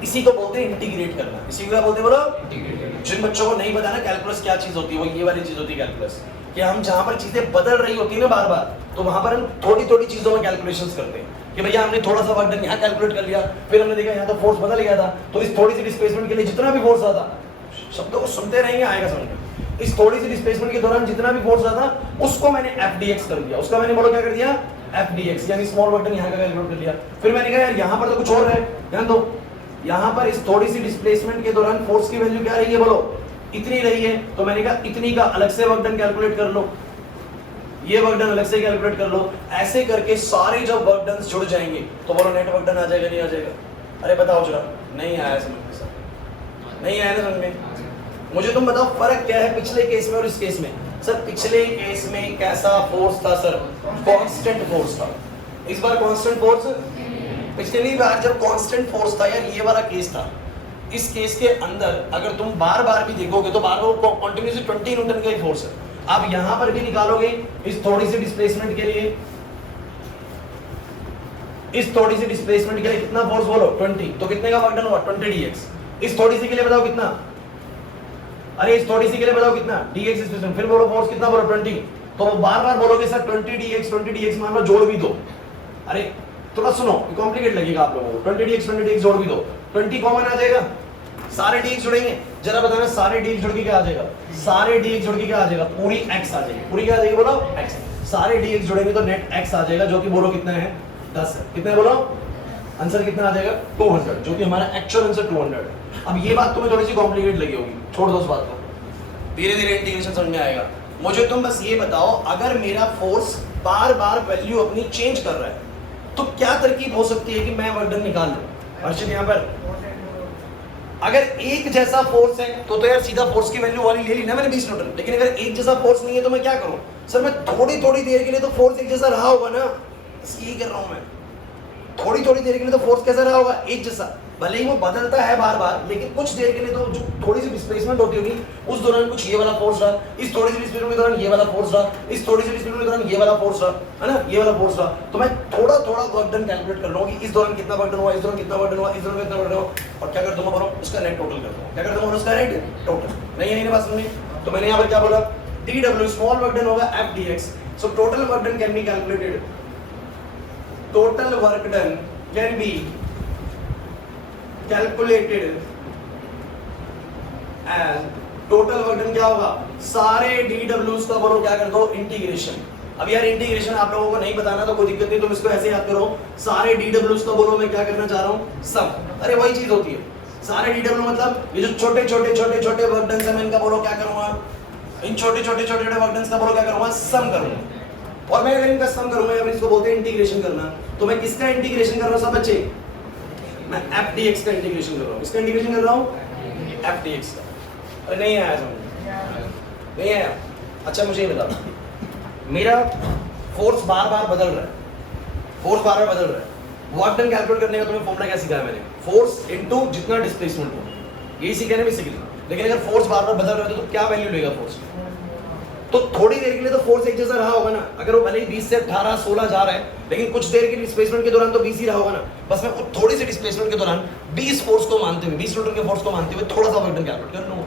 इसी को बोलते हैं इंटीग्रेट करना। इसी को क्या बोलते हैं बोलो? जिन बच्चों को नहीं पता ना कैलकुलस क्या चीज होती है, वो ये वाली चीज होती है कैलकुलस, कि हम जहां पर चीजें बदल रही होती है ना बार बार, तो वहां पर हम थोड़ी थोड़ी चीजों में कैलकुलेशंस करते हैं कि भैया हमने थोड़ा सा वर्क डन यहाँ कैलकुलेट कर लिया, फिर हमने देखा यहाँ तो फोर्स बदल गया था, तो इस थोड़ी सी डिस्प्लेसमेंट के लिए जितना भी फोर्स आता, शब्दों को सुनते रहेंगे आएगा समझ में, इस थोड़ी सी डिस्प्लेसमेंट के दौरान जितना भी फोर्स आता उसको मैंने FDX कर दिया। उसका मैंने बोलो क्या कर दिया? FDX, यानी स्मॉल वर्क डन यहाँ का कैलकुलेट कर लिया। फिर मैंने कहा यार यहाँ पर तो कुछ और है, ध्यान दो, यहाँ पर इस थोड़ी सी डिस्प्लेसमेंट के दौरान फोर्स की वैल्यू क्या रही है बोलो? इतनी रही है। तो मैंने कहा इतनी का अलग से वर्क डन कैलकुलेट कर लो, ये वर्क डन अलग से कैलकुलेट कर लो। ऐसे करके सारे जब वर्क डन जुड़ जाएंगे तो बोलो नेट वर्क डन आ जाएगा नहीं आ जाएगा? अरे बताओ जरा, नहीं आया समझ में सर? नहीं आया ना समझ में? मुझे तुम बताओ फर्क क्या है पिछले केस में और इस केस में। सर पिछले केस में कैसा फोर्स था सर? कांस्टेंट फोर्स था। इस बार कांस्टेंट फोर्स, पिछली बार जब कांस्टेंट फोर्स था यार, ये वाला केस था। इस केस के अंदर अगर तुम बार बार भी देखोगे तो बार बार कंटिन्यूसली 20 न्यूटन का ही फोर्स है। आप यहां पर भी निकालोगे इस थोड़ी सी डिस्प्लेसमेंट के लिए, इस थोड़ी सी डिस्प्लेसमेंट के लिए कितना फोर्स बोलो? 20। तो कितने का वर्क डन हुआ? 20 dx। इस थोड़ी सी के लिए बताओ कितना? अरे इस थोड़ी सी के लिए बताओ कितना? dx displacement. फिर बोलो फोर्स कितना बोलो? 20। तो बार बार बोलोगे सर 20 dx मान लो, जोड़ भी दो। अरे थोड़ा सुनो, कॉम्प्लिकेट लगेगा आप लोगों को। 20 dx जोड़ भी दो, 20 कॉमन आ जाएगा। सारे dx जुड़ेंगे, जरा बताना सारे dx जुड़ के क्या आ जाएगा? सारे dx जुड़ के क्या आ जाएगा? पूरी x आ जाएगी। पूरी क्या आ जाएगी बोलो? x। सारे dx जुड़ेंगे तो नेट x आ जाएगा, जो कि बोलो कितना है? 10 है। कितना है बोलो? आंसर कितना आ जाएगा? 200, जो कि हमारा एक्चुअल आंसर 200 है। अब ये बात तुम्हें थोड़ी सी कॉम्प्लिकेट लगी होगी, छोड़ दो उस बात को, धीरे धीरे इंटीग्रेशन समझ में आएगा। मुझे तुम बस ये बताओ, अगर मेरा फोर्स बार बार वैल्यू अपनी चेंज कर रहा है तो क्या तरकीब हो सकती है कि मैं वर्क डन निकाल लूं? अर्षद यहाँ पर अगर एक जैसा फोर्स है तो यार सीधा फोर्स की वैल्यू वाली ले ली ना मैंने 20 न्यूटन। लेकिन अगर एक जैसा फोर्स नहीं है तो मैं क्या करूं? सर मैं थोड़ी थोड़ी देर के लिए तो फोर्स एक जैसा रहा होगा ना, यही कर रहा हूं मैं। थोड़ी थोड़ी देर के लिए तो फोर्स कैसा रहा होगा? एक जैसा। भले ही वो बदलता है बार बार, लेकिन कुछ देर के लिए तो जो थोड़ी सी डिस्प्लेसमेंट होती होगी उस दौरान कुछ ये वाला फोर्स रहा, इस थोड़ी सी डिस्प्लेसमेंट के दौरान ये वाला फोर्स रहा, इस थोड़ी सी डिस्प्लेसमेंट के दौरान ये वाला फोर्स रहा, है ना, ये वाला फोर्स रहा। तो मैं थोड़ा थोड़ा वर्क डन कैलकुलेट कर लूंगा कि इस दौरान कितना वर्क डन हुआ, इस दौरान कितना वर्क डन हुआ, इस दौरान कितना वर्क डन हुआ, और क्या कर दूंगा बोलो? उसका नेट टोटल कर दूंगा। क्या कर दूंगा? उसका नेट टोटल। नहीं है बात समझ में? तो मैंने यहाँ पर क्या बोला? TW स्मॉल वर्क डन होगा FDX। So total work done can be calculated, total work done can be calculated as total work done क्या होगा? सारे DWs का बोलो क्या कर दो? इंटीग्रेशन। अब यार इंटीग्रेशन आप लोगों को नहीं बताना तो कोई दिक्कत नहीं, तुम इसको ऐसे याद करो। सारे DWs का बोलो मैं क्या करना चाह रहा हूं? सम। अरे वही चीज होती है सारे DW, मतलब ये जो छोटे छोटे छोटे छोटे वर्क डन है मैं इनका बोलो क्या करूंगा? इन छोटे छोटे छोटे छोटे वर्क डन का बोलो क्या करूंगा? सम करूंगा। और मैं अगर इनका सम करूंगा या इसको बोलते हैं इंटीग्रेशन करना, तो मैं किसका इंटीग्रेशन कर रहा हूं सब बच्चे? मैं FDX का इंटीग्रेशन कर रहा हूँ। किसका इंटीग्रेशन कर रहा हूँ? FDX का। अरे नहीं आया समझ? नहीं आया? अच्छा मुझे ये बता, मेरा फोर्स बार बार बदल रहा है, फोर्स बार बार बदल रहा है। वर्क डन कैलकुलेट करने का तुम्हें फॉर्मूला क्या सिखाया मैंने? फोर्स इनटू जितना डिस्प्लेसमेंट हो, यही सीखा ना बेसिकली। लेकिन अगर फोर्स बार बार बदल रहा है तो क्या वैल्यू लेगा फोर्स? तो थोड़ी देर के लिए तो फोर्स एक जैसा रहा होगा ना। अगर वो भले ही 20 से 18 16 जा रहा है, लेकिन कुछ देर के डिस्प्लेसमेंट के दौरान तो 20 ही रहा होगा ना। बस मैं थोड़ी सी डिस्प्लेसमेंट के दौरान 20 फोर्स को मानते हुए, 20 न्यूटन के फोर्स को मानते हुए थोड़ा सा वर्क डन कैलकुलेट कर लूंगा।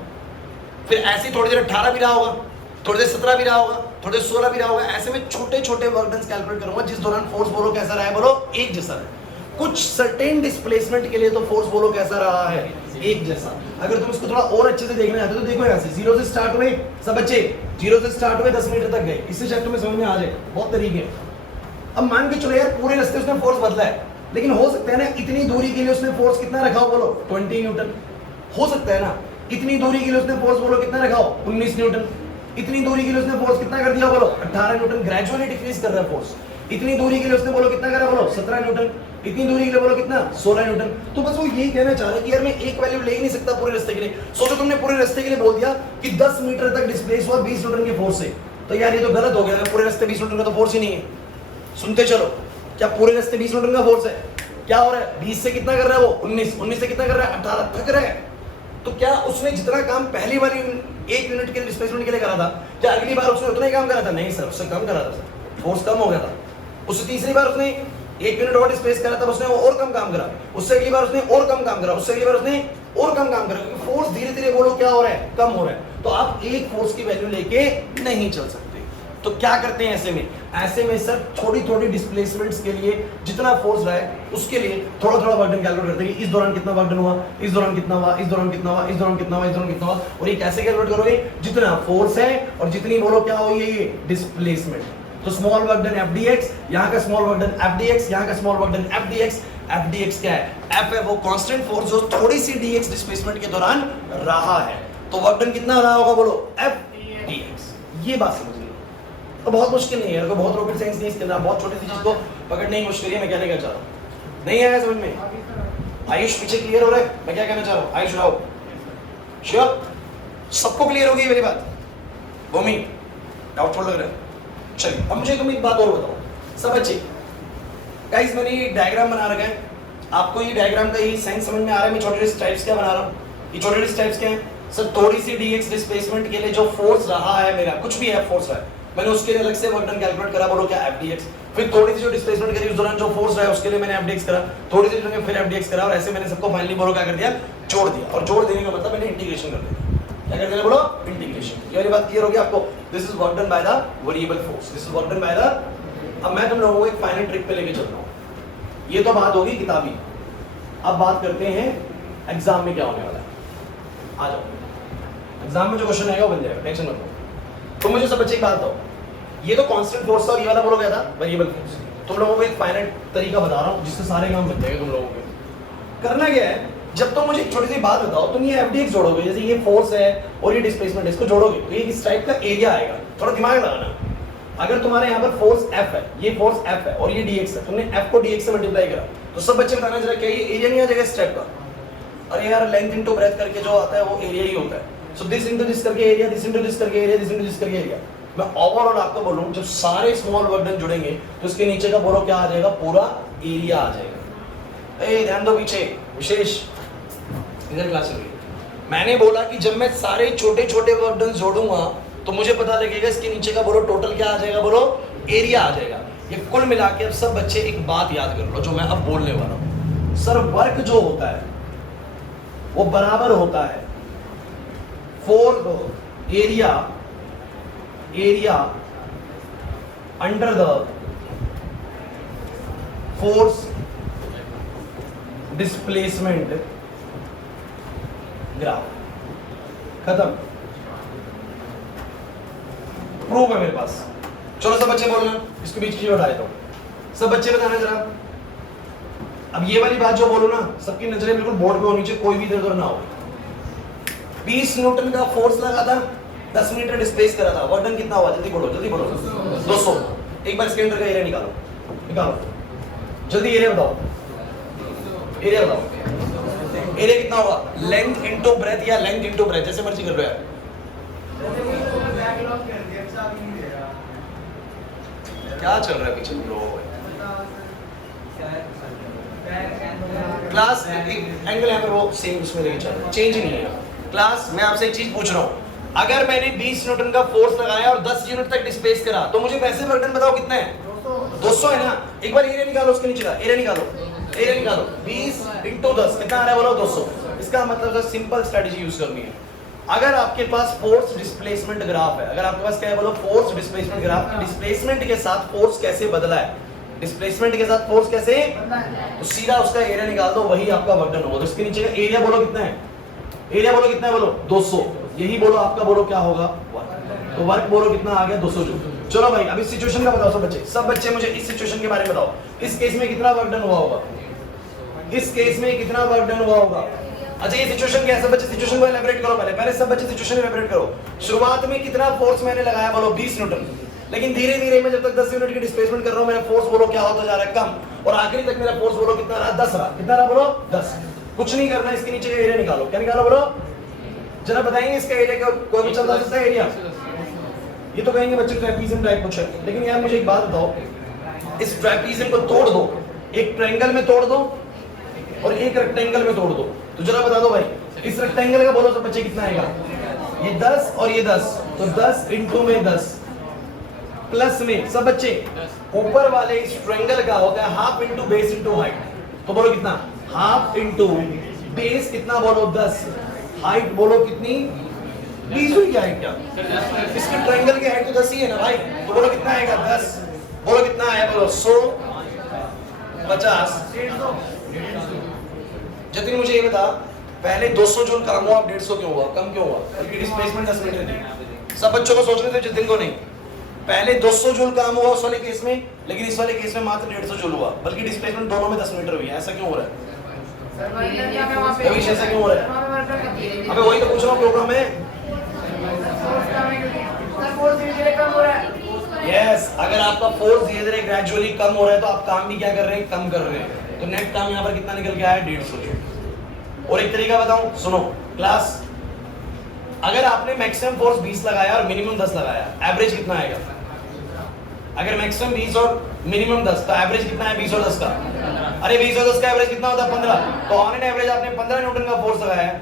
फिर ऐसे ही थोड़ी देर 18 भी रहा होगा, थोड़ी देर 17 भी रहा होगा, थोड़ी देर 16 भी रहा होगा। ऐसे में छोटे छोटे वर्क डन कैलकुलेट करूंगा जिस दौरान फोर्स बोलो कैसा रहा है? बोलो एक जैसा है। कुछ सर्टेन डिस्प्लेसमेंट के लिए तो फोर्स बोलो कैसा रहा है? एक जैसा। अगर तुम इसको थोड़ा और अच्छे से देखना चाहते हो तो देखो, यहाँ से 0 से स्टार्ट हुए सब बच्चे, 0 से स्टार्ट हुए 10 मीटर तक गए। इससे शायद तुम्हें समझ में आ जाए, बहुत तरीके। अब मान के चलो यार पूरे रास्ते उसने फोर्स बदला है, लेकिन हो सकता है ना इतनी दूरी के लिए उसने फोर्स कितना रखा हो? बोलो 20 न्यूटन। हो सकता है ना इतनी दूरी के लिए उसने फोर्स बोलो कितना रखा हो? 19 न्यूटन। इतनी दूरी के लिए उसने फोर्स कितना कर दिया? बोलो 18 न्यूटन। ग्रेजुअली डिक्रीज कर रहा है फोर्स। इतनी दूरी के लिए उसने बोलो कितना करा? बोलो 17 न्यूटन। इतनी दूरी के लिए बोलो कितना? 16 न्यूटन। तो बस वो यही कहना चाह रहा है कि यार मैं एक वैल्यू ले ही नहीं सकता पूरे रास्ते के लिए। सोचो तुमने पूरे रास्ते के लिए बोल दिया कि 10 मीटर तक डिस्प्लेस हुआ 20 न्यूटन के फोर्स से, तो यार ये तो गलत हो गया। पूरे रास्ते 20 न्यूटन का तो फोर्स ही नहीं है। सुनते चलो, क्या पूरे रास्ते 20 न्यूटन का फोर्स है? क्या हो रहा है? 20 से कितना कर रहा है वो? 19। 19 से कितना कर रहा है? 18। थक रहा है। तो क्या उसने जितना काम पहली वाली 1 यूनिट के डिस्प्लेसमेंट के लिए करा था, क्या अगली बार उसने उतना ही काम करा था? नहीं सर, उससे कम करा था सर, फोर्स कम हो गया था। उससे तीसरी बार उसने 1 यूनिट और डिस्प्लेस करा, तब उसने और कम काम करा। उससे अगली बार उसने और कम काम करा, उससे अगली बार उसने और कम काम करा, क्योंकि फोर्स धीरे धीरे बोलो क्या हो रहा है? कम हो रहा है। तो आप एक फोर्स की वैल्यू लेके नहीं चल सकते। तो क्या करते हैं ऐसे में? ऐसे में सर थोड़ी थोड़ी डिस्प्लेसमेंट्स के लिए जितना फोर्स रहा है उसके लिए थोड़ा थोड़ा वर्क डन कैलकुलेट करते हैं कि इस दौरान कितना वर्क डन हुआ, इस दौरान कितना हुआ, इस दौरान कितना हुआ, इस दौरान कितना हुआ, इस दौरान कितना हुआ। और ये कैसे कैलकुलेट करोगे? जितना फोर्स है और जितनी बोलो क्या हुई है ये डिस्प्लेसमेंट। तो स्मॉल वर्क डन FDX, यहाँ का स्मॉल वर्क डन FDX, यहाँ का small work done FDX। FDX क्या है? F है वो कांस्टेंट फोर्स जो थोड़ी सी DX डिस्प्लेसमेंट के दौरान रहा है। तो वर्क डन कितना रहा होगा? बोलो FDX। ये बात समझ लो। तो बहुत मुश्किल नहीं है, बहुत रॉकेट साइंस नहीं करना, बहुत छोटी सी चीज को पकड़ने की मुश्किल है। मैं कहने क्या चाह रहा हूँ, नहीं आया समझ में? आयुष पीछे क्लियर हो रहा है मैं क्या कहना चाह रहा हूँ? आयुष राव श्योर? सबको क्लियर होगी मेरी बात? भूमि डाउटफुल लग रहा है? चलिए अब मुझे तुम एक बात और बताओ सब बच्चे। गाइस मैंने ये डायग्राम बना रखा है, आपको ये डायग्राम का ये सेंस समझ में आ रहा है? मैं छोटे छोटे स्टेप्स क्या बना रहा हूँ? ये छोटे छोटे स्टेप्स क्या हैं सर? थोड़ी सी dx डिस्प्लेसमेंट के लिए जो फोर्स रहा है मेरा, कुछ भी है फोर्स रहा है, मैंने उसके लिए अलग से वर्क डन कैलकुलेट करा, बोलो क्या fdx। फिर थोड़ी सी जो डिस्प्लेसमेंट करी उस दौरान जो फोर्स रहा है उसके लिए मैंने fdx करा, थोड़ी सी जगह फिर fdx करा, और ऐसे मैंने सबको फाइनली बोलो क्या कर दिया, जोड़ दिया। और जोड़ देने का मतलब मैंने इंटीग्रेशन कर दिया। क्या कर दिया बोलो? इंटीग्रेशन। ये बात क्लियर होगी आपको? This is work done by the variable force, this is work done by the. अब मैं तुम लोगों को एक फाइनल ट्रिक पे लेके चल रहा हूँ। ये तो बात होगी किताबी, अब बात करते हैं एग्जाम में क्या होने वाला है। आ जाओ, एग्जाम में जो क्वेश्चन आएगा वो बन जाएगा, टेंशन मत लो। तो मुझे सब बच्चे एक बात बताओ, ये तो कांस्टेंट फोर्स था और ये वाला बोलो क्या था? Variable force. तुम लोगों को एक फाइनल तरीका बता रहा हूँ जिससे सारे काम बन जाएंगे तुम लोगों के। करना क्या है, जब तुम मुझे एक छोटी सी बात बताओ, तुम ये fdx जोड़ोगे, जैसे ये फोर्स है और ये डिस्प्लेसमेंट है, इसको जोड़ोगे तो ये इस टाइप का एरिया आएगा। थोड़ा दिमाग लगाना। अगर तुम्हारे यहाँ पर फोर्स f है, ये फोर्स f है और ये dx है, तुमने f को dx से मल्टीप्लाई करा, तो सब बच्चे बताना जरा क्या ये एरिया नहीं आ जाएगा इस टाइप का? अरे यार लेंथ इनटू ब्रेथ करके जो आता है वो एरिया ही होता है। सो दिस इनटू दिस करके एरिया, दिस इनटू दिस करके एरिया, दिस इनटू दिस करके एरिया। मैं ओवरऑल आपको बोलूं, जब सारे स्मॉल वर्क डन जुड़ेंगे तो इसके नीचे का बोलो क्या आ जाएगा? पूरा एरिया आ जाएगा। ए ध्यान दो पीछे, विशेष इधर क्लास चल रही है। मैंने बोला कि जब मैं सारे छोटे छोटे वर्क डन जोड़ूंगा तो मुझे पता लगेगा इसके नीचे का बोलो टोटल क्या आ जाएगा? बोलो एरिया आ जाएगा। ये कुल मिला के अब सब बच्चे एक बात याद कर लो जो मैं अब बोलने वाला हूं। सर वर्क जो होता है वो बराबर होता है four area under the force displacement graph. खत्म, प्रूफ है मेरे पास। चलो सब बच्चे बोलना, इसके बीच की हटा देता हूं। सब बच्चे बताना जरा। अब ये वाली बात जो बोलो ना, सबकी नजरें बिल्कुल बोर्ड पे होनी चाहिए, कोई भी इधर उधर ना हो। 20 न्यूटन का फोर्स लगा था, 10 मीटर डिस्प्लेस करा था, वर्क डन कितना हुआ? जल्दी बोलो, जल्दी बोलो। 200। एक बार इसके अंदर का एरिया निकालो, निकालो जल्दी। एरिया बताओ, एरिया बताओ। एरिया कितना होगा? लेंथ इनटू ब्रेथ या लेंथ इनटू ब्रेथ, जैसे मर्जी कर लो यार। क्या चल रहा है पीछे लोग? क्लास एंगल यहाँ पे वो सेम उसमें लेके चल, चेंज ही नहीं है क्लास। मैं आपसे एक चीज पूछ रहा हूँ, अगर मैंने 20 न्यूटन का फोर्स लगाया और 10 यूनिट तक डिस्प्लेस करा तो मुझे वैसे वर्क डन बताओ कितना है? 200 है ना। एक बार एरिया निकालो, उसके नीचे का एरिया निकालो, एरिया निकालो। 20 इंटू 10 कितना आ रहा है? बोलो 200। इसका मतलब सिंपल स्ट्रेटजी यूज करनी है। अगर आपके पास फोर्स डिस्प्लेसमेंट ग्राफ है, अगर आपके पास क्या है? बोलो फोर्स डिस्प्लेसमेंट ग्राफ। डिस्प्लेसमेंट के साथ फोर्स कैसे बदला है, डिस्प्लेसमेंट के साथ फोर्स कैसे, तो सीधा उसका एरिया निकाल दो, वही आपका वर्क डन होगा। तो इसके नीचे का एरिया बोलो कितना है? एरिया बोलो कितना है? बोलो 200। यही बोलो आपका बोलो क्या होगा? वर्क। तो वर्क बोलो कितना आ गया? 200 जूल। चलो भाई अब इस सिचुएशन का बताओ सब बच्चे मुझे इस सिचुएशन के बारे में बताओ। इस केस में कितना वर्क डन हुआ होगा? इस केस में कितना वर्क डन हुआ होगा? अच्छा ये सिचुएशन क्या है? सब बच्चे सिचुएशन को एलैबोरेट करो पहले सब बच्चे सिचुएशन एलैबोरेट करो। शुरुआत में कितना फोर्स मैंने लगाया? बोलो 20 न्यूटन। लेकिन धीरे धीरे मैं जब तक 10 यूनिट की डिस्प्लेसमेंट कर रहा हूं, मेरा फोर्स बोलो क्या होता जा रहा है? कम। और आखिरी तक मेरा फोर्स बोलो कितना रहा? 10 रहा। कितना रहा? बोलो 10। कुछ नहीं करना, इसके नीचे का एरिया निकालो। क्या निकालो? बोलो जरा बताएंगे इसका एरिया का कोई भी चलता सकता है एरिया? ये तो कहेंगे बच्चे ट्रेपीजियम टाइप कुछ है, लेकिन यार मुझे एक बात बताओ, इस ट्रेपीजियम को तोड़ दो, एक ट्रायंगल में तोड़ दो और एक रेक्टेंगल में तोड़ दो, तो जरा बता दो भाई इस रेक्टेंगल का बोलो सब बच्चे कितना आएगा? ये 10 और ये 10, तो 10 इंटू में 10 प्लस में सब बच्चे ऊपर वाले इस ट्रायंगल का होता है half into base into height. तो बोलो कितना? हाफ इंटू बेस कितना? बोलो 10। हाइट बोलो कितनी? 20 हुई क्या? क्या इसके ट्रायंगल की हाइट तो 10 ही है ना भाई, तो बोलो कितना आएगा? 10। बोलो कितना आया? बोलो 100, 50। जतिन मुझे ये बता, पहले 200 जूल काम हुआ, अब 150 क्यों हुआ? कम क्यों हुआ? बल्कि डिस्प्लेसमेंट 10 मीटर थी। सब बच्चों को सोचने थे, जतिन को नहीं। पहले 200 जूल काम हुआ उस वाले केस में, लेकिन इस वाले केस में मात्र 150 जूल हुआ, बल्कि डिस्प्लेसमेंट दोनों में 10 मीटर हुई है। ऐसा क्यों हो रहा है? ऐसा क्यों हो रहा है? अबे वही तो पूछ रहा हूँ, प्रोग्राम है। यस, अगर आपका फोर्स धीरे धीरे ग्रेजुअली कम हो रहा है तो आप काम भी क्या कर रहे हैं? कम कर रहे हैं। तो नेट काम यहाँ पर कितना निकल के आया? 150 जूल। और एक तरीका बताऊं, सुनो क्लास, अगर आपने मैक्सिमम फोर्स 20 लगाया और मिनिमम 10 लगाया, एवरेज कितना आएगा? अगर मैक्सिमम 20 और मिनिमम 10 तो एवरेज कितना है 20 और 10 का? अरे 20 और 10 का एवरेज कितना होता है 15। तो ऑन एन एवरेज आपने 15 न्यूटन का फोर्स लगाया है,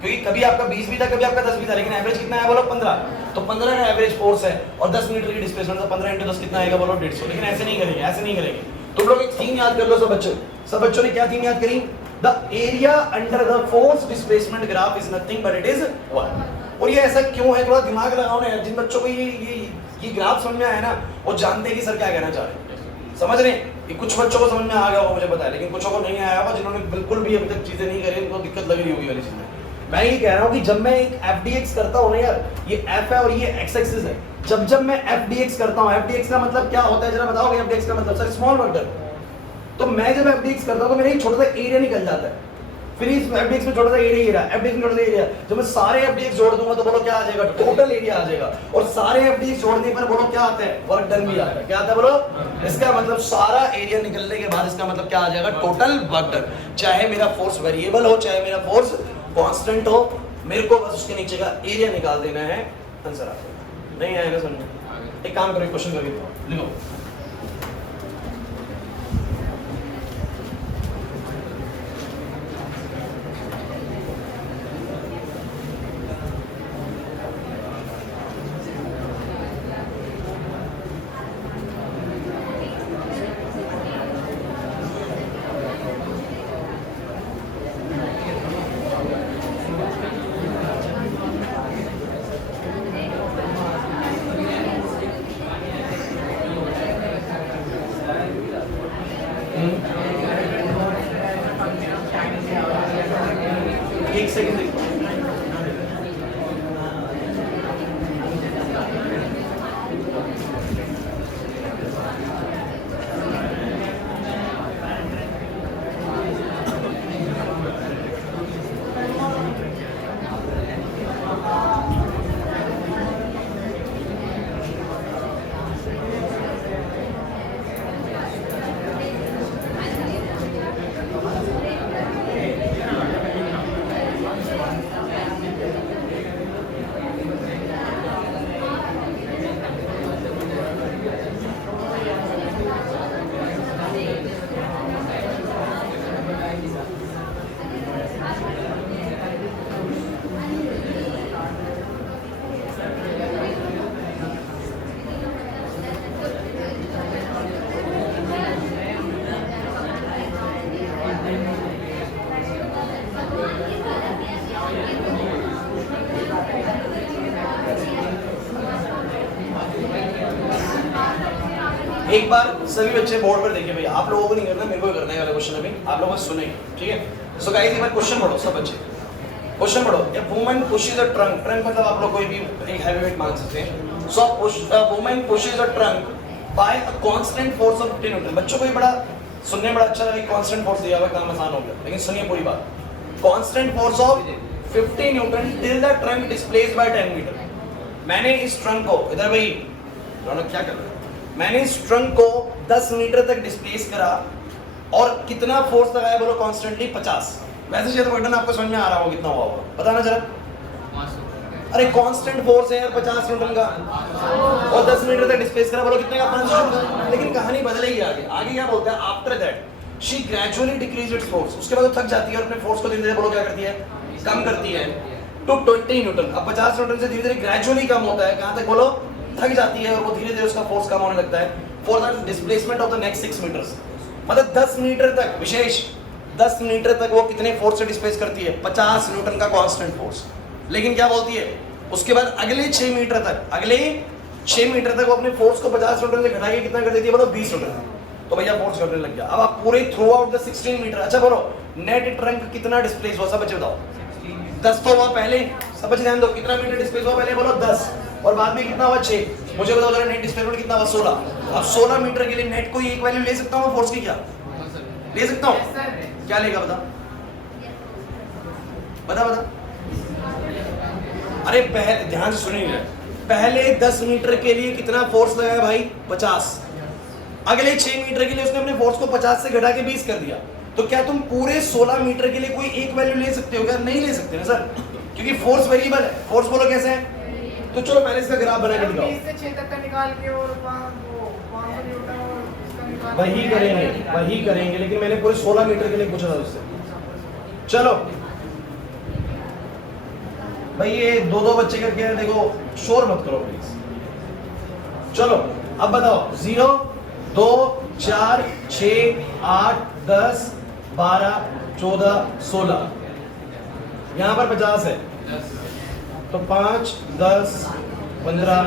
क्योंकि कभी आपका 20 भी था कभी आपका 10 भी था, लेकिन एवरेज कितना है बोलो 15। तो 15 का एवरेज फोर्स है और 10 मीटर की डिस्प्लेसमेंट, तो 15 × 10 कितना आएगा बोलो 150। लेकिन ऐसे नहीं करेंगे, ऐसे नहीं करेंगे। तुम लोग एक थीम याद कर लो सब बच्चों ने क्या थीम याद करी? The area under the force displacement graph is nothing but it is 1। और ये ऐसा क्यों है, थोड़ा दिमाग लगाओ ना यार। जिन बच्चों को ये ग्राफ समझ में आया ना, वो जानते हैं कि सर क्या कहना चाह रहे हैं, समझ रहे हैं। कि कुछ बच्चों को समझ में आ गया होगा मुझे पता है, लेकिन कुछ को नहीं आया होगा, जिन्होंने बिल्कुल भी अभी तक चीजें नहीं करी उनको दिक्कत लग रही होगी वाली चीजें। मैं ये कह रहा हूँ कि जब मैं एक FDX करता हूँ ना यार, ये F है और ये X एक्सिस है। जब मैं FDX करता हूँ, FDX का मतलब क्या होता है जरा बताओगे? FDX का मतलब सर स्मॉल वर्क डन। तो मैं जब FDX करता हूँ तो मेरा एक छोटा सा एरिया निकल जाता है। फिर इस FDX में छोटा सा एरिया ही रहा, FDX में छोटा सा एरिया। जब मैं सारे FDX जोड़ दूंगा तो बोलो क्या आ जाएगा? टोटल एरिया आ जाएगा। और सारे FDX जोड़ने पर बोलो क्या आता है? वर्क डन भी आता है। क्या आता है बोलो? इसका मतलब सारा एरिया निकलने के बाद इसका मतलब क्या आ जाएगा? Total work done. चाहे मेरा फोर्स वेरिएबल हो, चाहे मेरा फोर्स कांस्टेंट हो, मेरे को बस उसके नीचे का एरिया निकाल देना है, आंसर आ जाएगा। नहीं आएगा समझ? एक काम करो, क्वेश्चन करके लिखो। एक सेकंड देखो, एक बार सभी बच्चे बोर्ड पर देखिए भैया, आप लोगों को नहीं करना, मेरे को करना है वाला क्वेश्चन। अभी आप लोग बस सुनेंगे, ठीक है? सो गाइस एक बार क्वेश्चन पढ़ो सब बच्चे, क्वेश्चन पढ़ो। A woman pushes a trunk, trunk मतलब आप लोग कोई भी एक हैवी वेट मान सकते हैं। So woman pushes a trunk by a constant force of 15 newton. बच्चों को ये बड़ा सुनने में बड़ा अच्छा लगा, कांस्टेंट फोर्स दिया हुआ, काम आसान हो गया, लेकिन सुनिए पूरी बात। Constant force of 15 newton till the trunk displaced by 10 meter. मैंने इस ट्रंक को, इधर भाई रौनक क्या कर रहा है, मैंने इस ट्रंक को 10 मीटर तक डिस्प्लेस करा और कितना फोर्स लगाया बोलो? कांस्टेंटली 50। वैसे शायद वर्डन आपको समझ में आ रहा हो कितना हुआ होगा, बताना जरा। अरे कांस्टेंट फोर्स है यार 50 न्यूटन का, और 10 मीटर तक डिस्प्लेस करा, बोलो कितने का? 5 न्यूटन। लेकिन कहानी बदलेगी आगे। आगे क्या बोलता है? After that she gradually decrease its force. उसके बाद वो थक जाती है और अपने फोर्स को धीरे धीरे बोलो क्या करती है? कम करती है टू 20 न्यूटन। अब 50 न्यूटन से धीरे धीरे ग्रेजुअली कम होता है, कहां तक बोलो? थक जाती है, और वो धीरे धीरे उसका फोर्स कम होने लगता है for the displacement of the next 6 meters. मतलब 10 मीटर तक, विशेष 10 मीटर तक वो कितने फोर्स से डिस्प्लेस करती है? 50 न्यूटन का कांस्टेंट फोर्स। लेकिन क्या बोलती है उसके बाद? अगले 6 मीटर तक, अगले 6 मीटर तक वो अपने फोर्स को 50 न्यूटन से घटा के कितना कर देती है बोलो? 20 न्यूटन। तो भैया फोर्स घटने लग गया। अब आप पूरे थ्रू आउट द 16 मीटर, अच्छा बोलो नेट ट्रंक कितना डिस्प्लेस हुआ? सब बच्चे बताओ। 10 तो हुआ पहले, सब बच्चे ध्यान दो, कितना मीटर डिस्प्लेस हुआ पहले? बोलो 10, और बाद में कितना हुआ? 6। मुझे बताओ जरा नेट डिस्प्लेसमेंट कितना हुआ? 16। अब 16 मीटर के लिए नेट को एक वैल्यू ले सकता हूं फोर्स की? क्या ले सकता हूं? क्या लेगा बता बता बता। अरे पहले ध्यान से सुनिए, पहले 10 मीटर के लिए कितना फोर्स लगाया भाई? 50। अगले 6 मीटर के लिए उसने अपने फोर्स को 50 से घटा के 20 कर दिया। तो क्या तुम पूरे 16 मीटर के लिए कोई एक वैल्यू ले सकते हो? क्या नहीं ले सकते ना सर? क्योंकि फोर्स वेरिएबल है। फोर्स बोलो कैसे है, तो चलो पहले इसका ग्राफ बना के दिखाओ। 20 से 6 तक का निकाल के और 500 न्यूटन और इसका निकाल वही करेंगे, लेकिन मैंने पूरे 16 मीटर के लिए पूछा था उससे। चलो भाई ये दो बच्चे करके है, देखो शोर मत करो प्लीज। चलो अब बताओ 0 2 4 6 8 10 12 14 16, यहां पर 50 है तो 5 10 15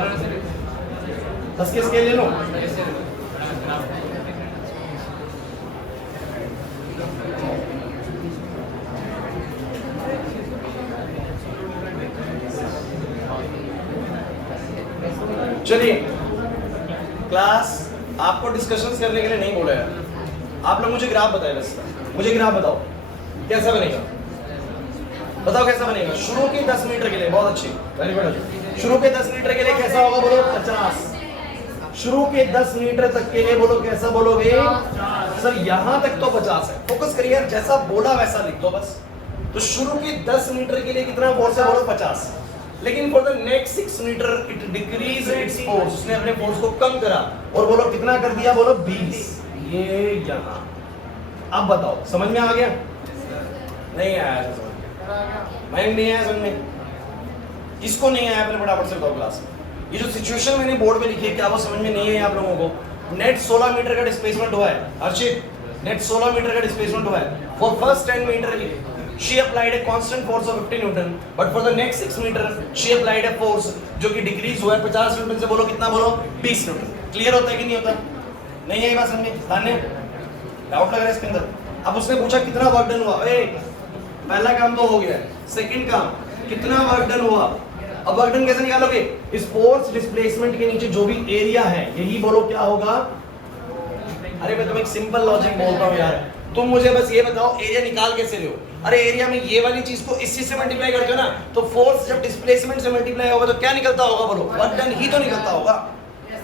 10 के स्केल ले लो। चलिए क्लास आपको डिस्कशंस करने के लिए नहीं बोला है, आप लोग मुझे ग्राफ बताए बस। मुझे ग्राफ बताओ कैसा बनेगा, बताओ कैसा बनेगा। शुरू के 10 मीटर के लिए, बहुत अच्छी, वेरी गुड। शुरू के 10 मीटर के लिए कैसा होगा बोलो 50। शुरू के 10 मीटर तक के लिए बोलो कैसा बोलोगे सर, यहां तक तो 50 है। फोकस करिए यार, जैसा बोला वैसा लिख दो बस। तो शुरू के 10 मीटर के लिए कितना फोर्स है बोलो 50, लेकिन for the next 6 meter it decrease its force, उसने अपने फोर्स को कम करा और बोलो कितना कर दिया बोलो 20। ये यहां, अब बताओ समझ में आ गया? नहीं आया समझ में? मैं नहीं आया समझ में? किसको नहीं आया अपने फटाफट से बताओ क्लास में। ये जो सिचुएशन मैंने बोर्ड पे लिखी है क्या वो समझ में नहीं है आप लोगों को? नेट 16 मीटर का डिस्प्लेसमेंट हुआ है अर्चित, नेट 16 मीटर का डिस्प्लेसमेंट हुआ है। For first 10 meter she applied a constant force of 50 Newton, but for the next 6 meter she applied a force जो कि डिक्रीज हुआ है 50 न्यूटन से बोलो कितना बोलो 20 न्यूटन। क्लियर होता है कि नहीं होता? नहीं है ये बात समझ में? धान्य डाउट लग रहा है इसके अंदर? अब उसने पूछा कितना वर्क डन हुआ, पहला काम तो हो गया है, सेकंड काम कितना वर्क डन हुआ। अब वर्क डन कैसे निकालोगे? इस फोर्स डिस्प्लेसमेंट के नीचे जो भी एरिया है यही बोलो क्या होगा। अरे मैं तुम्हें एक सिंपल लॉजिक बोलता हूँ यार, तुम मुझे बस ये बताओ एरिया निकाल कैसे रहे हो। अरे एरिया में ये वाली चीज को इसी से मल्टीप्लाई करते हो ना, तो फोर्स जब डिस्प्लेसमेंट से मल्टीप्लाई होगा तो क्या निकलता होगा बोलो, वर्क डन ही तो निकलता होगा।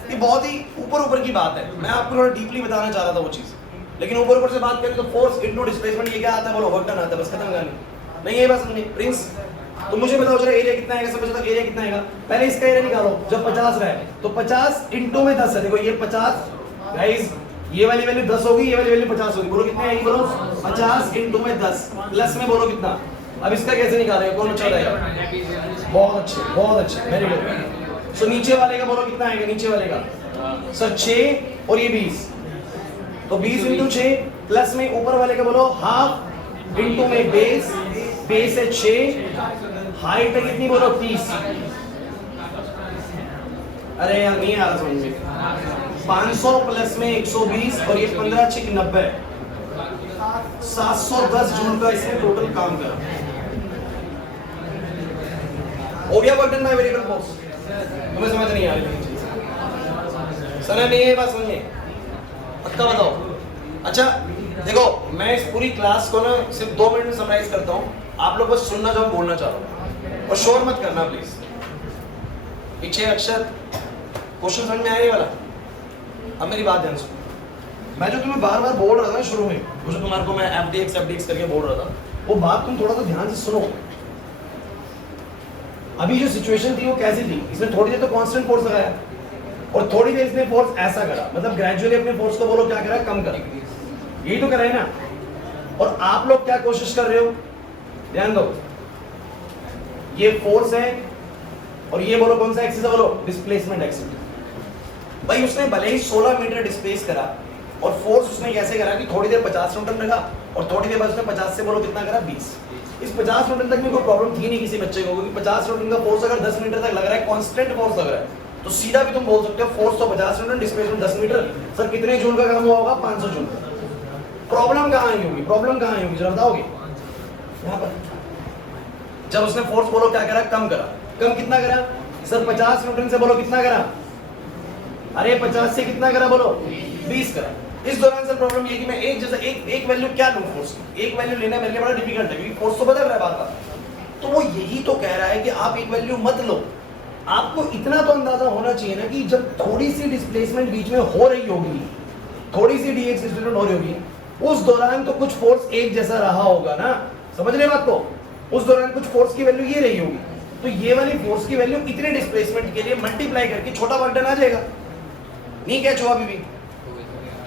ये बहुत ही ऊपर की बात है, मैं आपको थोड़ा डीपली बताना चाह रहा था वो चीज, लेकिन ऊपर से बात करें तो फोर्स इनटू डिस्प्लेसमेंट ये क्या आता है बोलो, वर्क डन आता है, बस खत्म कहानी। नहीं ये बात समझिए प्रिंस? तो मुझे बताओ जरा एरिया कितना आएगा, सब बच्चों तक एरिया कितना आएगा। पहले इसका एरिया निकालो, जब 50 रहा है तो 50 इंटू में 10 है। देखो ये 50 गाइस, ये वाली वैल्यू 10 होगी, ये वाली वैल्यू 50 होगी। बोलो कितने आएगी बोलो 50 इंटू में 10 प्लस में बोलो कितना। अब इसका कैसे निकालेगा, कौन अच्छा रहेगा? बहुत अच्छे वेरी गुड। सो नीचे वाले का बोलो कितना आएगा, नीचे वाले का सर 6 और ये 20, तो 20 इंटू 6 प्लस में ऊपर वाले का बोलो हाफ इंटू में बेस है 6, हाइट है कितनी बोलो 30। अरे यार नहीं आ रहा समझ में। 500 प्लस में 120 और ये 15 6 90, 710 जूल का इसने टोटल काम करा। हो गया work done by variable force. तुम्हें समझ नहीं आ रही सर? नहीं है बात समझिए, पक्का बताओ। अच्छा देखो मैं इस पूरी क्लास को ना सिर्फ 2 मिनट में समराइज करता हूँ, आप लोग बस सुनना जो हम बोलना चाह रहा हूँ और शोर मत करना प्लीज। पीछे अक्षर क्वेश्चन समझ में आने वाला। अब मेरी बात ध्यान सुनो, मैं जो तुम्हें बार बार बोल रहा था शुरू में, वो जो तुम्हारे को मैं FDX करके बोल रहा था, वो बात तुम थोड़ा सा ध्यान से सुनो। अभी जो सिचुएशन थी वो कैसी थी, इसने थोड़ी देर तो कांस्टेंट फोर्स लगाया और थोड़ी देर इसने फोर्स ऐसा करा, मतलब ग्रेजुअली अपने फोर्स को बोलो क्या करा, कम करा। यही तो करा है ना। और आप लोग क्या कोशिश कर रहे हो, ध्यान दो, ये फोर्स है और ये बोलो कौन सा एक्सिस है बोलो, डिस्प्लेसमेंट एक्सिस। भाई उसने भले ही 16 मीटर डिस्प्लेस करा और फोर्स उसने कैसे करा कि थोड़ी देर 50 न्यूटन लगा और थोड़ी देर बाद उसने 50 से बोलो कितना करा 20। इस 50 न्यूटन तक में कोई प्रॉब्लम थी नहीं किसी बच्चे को, क्योंकि 50 न्यूटन का फोर्स अगर 10 मीटर तक लग रहा है, कांस्टेंट फोर्स लग रहा है, तो सीधा भी तुम बोल सकते हो फोर्स तो 50 न्यूटन, डिस्प्लेसमेंट 10 मीटर, सर कितने जूल का काम हुआ होगा 500 जूल। प्रॉब्लम कहाँ आई होगी, प्रॉब्लम कहाँ आई होगी जरा बताओगे? यहाँ पर जब उसने फोर्स बोलो क्या करा, कम करा। कम कितना करा सर? 50 न्यूटन से बोलो कितना करा, अरे 50 से कितना करा बोलो 20 करा। इस दौरान सर प्रॉब्लम ये कि मैं एक जैसा एक वैल्यू क्या लूं फोर्स की, एक वैल्यू लेना मेरे लिए बड़ा डिफिकल्ट है क्योंकि फोर्स तो बदल रहा है बार-बार। तो वो यही तो कह रहा है कि आप एक वैल्यू मत लो, आपको इतना तो अंदाजा होना चाहिए ना कि जब थोड़ी सी डिस्प्लेसमेंट बीच में हो रही होगी, थोड़ी सी डीएक्स डिस्प्लेसमेंट हो रही होगी, उस दौरान तो कुछ फोर्स एक जैसा रहा होगा ना, समझ रहे बात को? उस दौरान कुछ फोर्स की वैल्यू ये रही होगी, तो ये वाली फोर्स की वैल्यू इतने डिस्प्लेसमेंट के लिए मल्टीप्लाई करके छोटा वर्क डन आ जाएगा। नहीं कैच हुआ अभी भी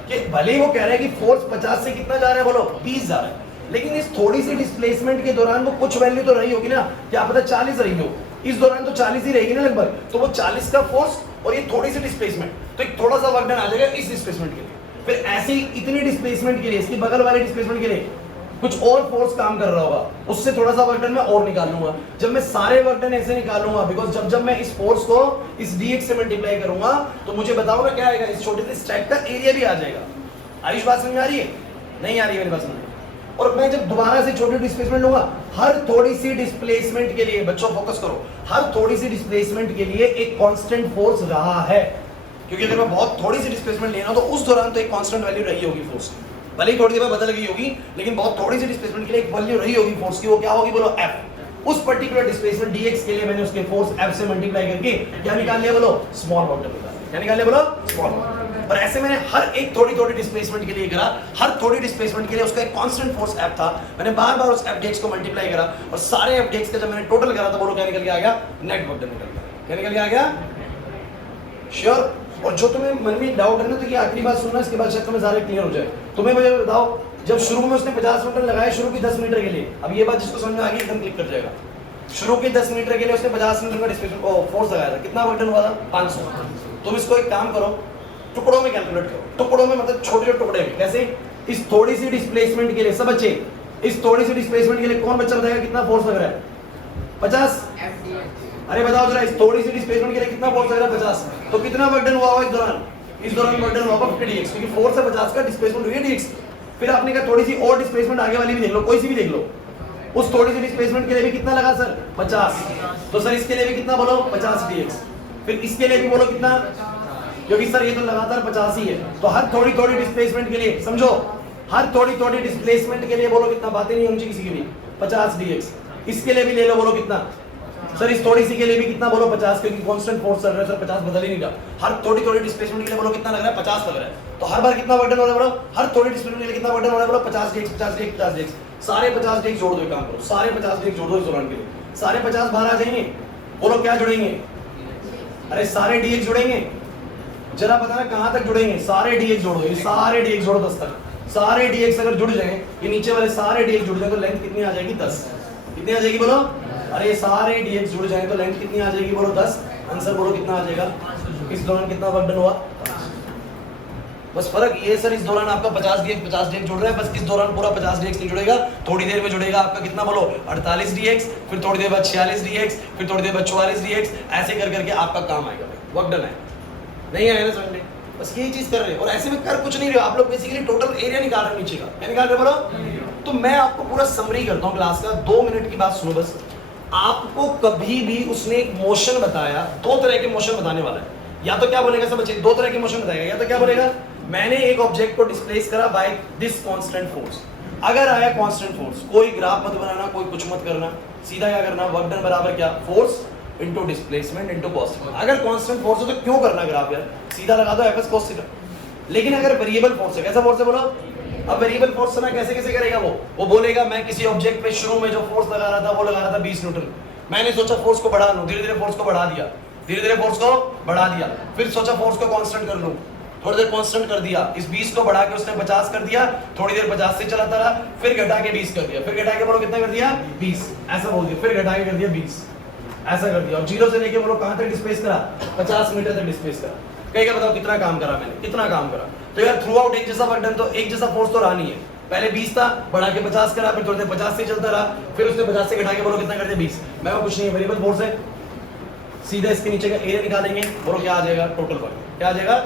कि भले ही वो कह रहा है कि फोर्स 50 से कितना जा रहा है, बोलो 20 जा रहा है, लेकिन इस थोड़ी सी डिस्प्लेसमेंट के दौरान वो कुछ वैल्यू तो रही होगी ना, क्या पता 40 रही हो, इस दौरान तो 40 ही रहेगी ना लगभग, तो वो 40 का फोर्स और ये थोड़ी सी डिस्प्लेसमेंट, तो एक थोड़ा सा वर्क डन आ जाएगा इस डिस्प्लेसमेंट के लिए। फिर ऐसे ही इतनी डिस्प्लेसमेंट के लिए, इसके बगल वाले डिस्प्लेसमेंट के लिए कुछ और फोर्स काम कर रहा होगा, उससे थोड़ा सा वर्क डन मैं और निकाल लूंगा। जब मैं सारे वर्क डन ऐसे निकालूंगा, बिकॉज जब मैं इस फोर्स को इस dx से मल्टीप्लाई करूंगा तो मुझे बताओ ना क्या आएगा, इस छोटे से स्टैक का एरिया भी आ जाएगा। आयुष बात समझ आ रही है? नहीं आ रही है मेरी बात समझ? और मैं जब दोबारा से छोटी डिस्प्लेसमेंट लूंगा, हर थोड़ी सी डिस्प्लेसमेंट के लिए, बच्चों फोकस करो, हर थोड़ी सी डिस्प्लेसमेंट के लिए एक कांस्टेंट फोर्स रहा है, क्योंकि अगर मैं बहुत थोड़ी सी डिस्प्लेसमेंट लेना तो उस दौरान तो एक कांस्टेंट वैल्यू रही होगी फोर्स की, भले ही थोड़ी देर में बदल गई होगी, लेकिन बहुत थोड़ी सी डिस्प्लेसमेंट के लिए एक वैल्यू रही होगी फोर्स की, वो क्या होगी बोलो F। उस पर्टिकुलर डिस्प्लेसमेंट dx के लिए मैंने उसके फोर्स F से मल्टीप्लाई करके क्या निकाल लिया बोलो, स्मॉल वर्क डन निकाल लिया। क्या निकाल लिया बोलो, स्मॉल वर्क। और ऐसे मैंने हर एक थोड़ी थोड़ी डिस्प्लेसमेंट के लिए करा, हर थोड़ी डिस्प्लेसमेंट के लिए उसका एक कांस्टेंट फोर्स F था, मैंने बार बार उस F dx को मल्टीप्लाई करा और सारे F dx का जब मैंने टोटल करा तो बोलो क्या निकल के आ गया, नेट वर्क डन निकल गया। क्या निकल के आ गया? श्योर? और जो तुम्हें मन में डाउट है ना, तो ये आखिरी बात सुनना, इसके बाद शायद तुम्हें सारे क्लियर हो जाए। तुम्हें मुझे बताओ, जब शुरू में उसने 50 मीटर लगाया, शुरू की 10 मीटर के लिए, अब ये बात जिसको समझ में आ गई एकदम क्लिक कर जाएगा। शुरू के 10 मीटर के लिए उसने 50 मीटर का डिस्प्लेसमेंट फोर्स लगाया था, कितना वर्क डन हुआ था? 500। तुम इसको एक काम करो, टुकड़ों में कैलकुलेट करो, टुकड़ों में मतलब छोटे छोटे टुकड़े में। कैसे? इस थोड़ी सी डिस्प्लेसमेंट के लिए सब बच्चे, इस थोड़ी सी डिस्प्लेसमेंट के लिए कौन बच्चा बताएगा कितना फोर्स लग रहा है? 50। अरे बताओ जरा, इस थोड़ी सी डिस्प्लेसमेंट के लिए कितना फोर्स लग रहा है? 50। तो कितना वर्क डन हुआ इस दौरान? इस दौरान वर्क डन हुआ 50 dx, क्योंकि फोर्स है 50 का, डिस्प्लेसमेंट हुई है dx। फिर आपने कहा थोड़ी सी और डिस्प्लेसमेंट आगे वाली भी देख लो, कोई सी भी देख लो, उस थोड़ी सी डिस्प्लेसमेंट के लिए भी कितना लगा सर? 50। तो सर इसके लिए भी कितना बोलो? 50 dx। फिर इसके लिए भी बोलो कितना, क्योंकि सर ये तो लगातार 50 ही है, तो हर थोड़ी थोड़ी डिस्प्लेसमेंट के लिए समझो, हर थोड़ी थोड़ी डिस्प्लेसमेंट के लिए बोलो कितना, बातें नहीं होनी चाहिए किसी की भी, 50 dx। इसके लिए भी ले लो, बोलो कितना सर? इस थोड़ी सी के लिए भी कितना बोलो? 50, क्योंकि कांस्टेंट फोर्स चल रहा है सर, 50 बदल ही नहीं रहा। हर थोड़ी थोड़ी डिस्प्लेसमेंट के लिए बोलो कितना लग रहा है? 50 लग रहा है। तो हर बार कितना वर्क डन हो रहा है बोलो? हर थोड़ी डिस्प्लेसमेंट के लिए कितना वर्क डन हो रहा है बोलो? 50 dx, 50 dx, 50 dx। सारे 50 dx जोड़ दो, एक काम करो, सारे 50 dx जोड़ दो इस दौरान के लिए, सारे 50 बाहर आ जाएंगे, बोलो क्या जुड़ेंगे? अरे सारे dx जुड़ेंगे, जरा बताना कहां तक जुड़ेंगे? सारे dx जोड़ो, ये सारे dx जोड़ो 10 तक। सारे dx अगर जुड़ जाए, ये नीचे वाले सारे dx जुड़ जाए तो लेंथ कितनी आ जाएगी? 10। कितनी आ जाएगी बोलो? अरे सारे dx जुड़ जाए तो लेंथ कितनी आ जाएगी बोलो? 10। आंसर बोलो कितना आ जाएगा? इस दौरान कितना वर्क डन हुआ? बस फर्क ये सर, इस दौरान आपका 50 dx जुड़ रहा है, बस इस दौरान पूरा 50 dx नहीं जुड़ेगा, थोड़ी देर में जुड़ेगा आपका कितना बोलो? 48 dx, फिर थोड़ी देर बाद 46 dx, फिर थोड़ी देर बाद 44 dx, ऐसे कर करके आपका काम आएगा। वर्क डन है, नहीं आया ना समझ में? बस यही चीज कर रहे हो, और ऐसे में कर कुछ नहीं रहे हो आप लोग, बेसिकली टोटल एरिया निकाल रहे हो नीचे का। क्या निकाल रहे हो बोलो? तो मैं आपको पूरा समरी करता हूँ क्लास का, 2 मिनट की बात सुनो बस। आपको कभी भी उसने एक मोशन बताया, 2 तरह के मोशन बताने वाला है, या तो क्या बोलेगा सब बच्चे? 2 तरह के मोशन बताएगा, या तो क्या बोलेगा, मैंने एक ऑब्जेक्ट को डिस्प्लेस करा बाय दिस कांस्टेंट फोर्स। अगर आया कांस्टेंट फोर्स, कोई ग्राफ मत बनाना, कोई कुछ मत करना, सीधा क्या करना, वर्क डन बराबर क्या? Force into displacement into cos. अगर कांस्टेंट फोर्स है तो क्यों करना ग्राफ यार, सीधा लगा दो Fs cos थीटा। लेकिन अगर वेरिएबल फोर्स है, कैसा फोर्स है बोलो? अब वेरिएबल फोर्स से ना कैसे कैसे करेगा वो बोलेगा मैं किसी ऑब्जेक्ट पे शुरू में जो फोर्स लगा रहा था वो लगा रहा था 20 न्यूटन, मैंने सोचा फोर्स को बढ़ा लूं, धीरे धीरे फोर्स को बढ़ा दिया, धीरे धीरे फोर्स को बढ़ा दिया, फिर सोचा फोर्स को कांस्टेंट कर लूं, थोड़ी देर कांस्टेंट कर दिया, इस 20 को बढ़ा के उसने 50 कर दिया, थोड़ी देर 50 से चलाता रहा, फिर घटा के 20 कर दिया, फिर घटा के बोलो कितना कर दिया? 20, ऐसा बोल दिया, फिर घटा के कर दिया 20, ऐसा कर दिया, और 0 से लेके बोलो कहां तक डिस्प्लेस करा? 50 मीटर तक डिस्प्लेस करा। कहेगा बताओ कितना काम करा मैंने, कितना काम करा? तो यार थ्रू आउट एक जैसा वर्क डन, तो एक जैसा फोर्स तो रहा नहीं है, पहले 20 था, बढ़ा के 50 करा, फिर थोड़ी देर 50 से चलता रहा, फिर उसने 50 से घटा के बोलो कितना कर दिया? 20। मैं वो कुछ नहीं है, वेरिएबल फोर्स है, सीधा इसके नीचे का एरिया निकालेंगे, बोलो क्या आ जाएगा? Total work. क्या आ जाएगा?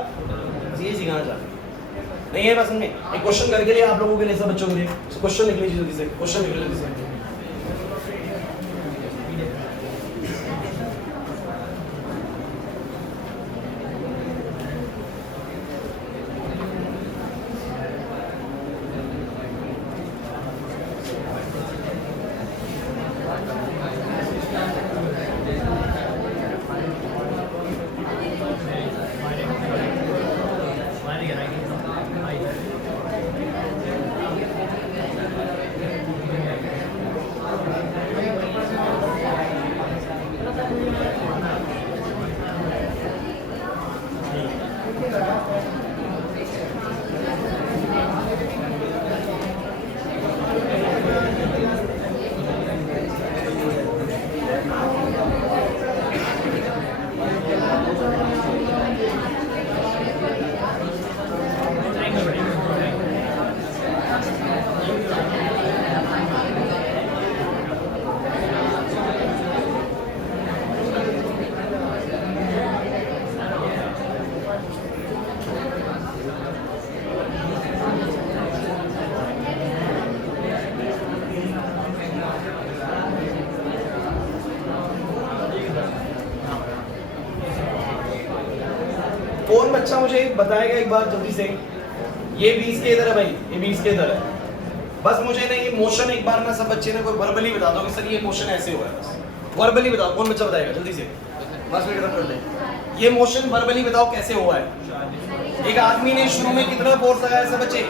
ये सिखाना चाहते हैं, नहीं है बस में एक क्वेश्चन करके लिए आप लोगों के लिए, सब बच्चों के लिए क्वेश्चन लिख लीजिए जल्दी से, क्वेश्चन लिख लीजिए जल्दी से। बच्चा मुझे बताएगा एक बार जल्दी से, ये 20 के इधर है भाई, ये 20 के इधर है, बस मुझे ना ये मोशन एक बार ना सब बच्चे ने कोई वर्बली बता दो कि सर ये मोशन ऐसे हुआ है, बस वर्बली बताओ, कौन बच्चा बताएगा जल्दी से, बस मेरी तरफ कर दे, ये मोशन वर्बली बताओ कैसे हुआ है। एक आदमी ने शुरू में कितना फोर्स लगाया सब बच्चे,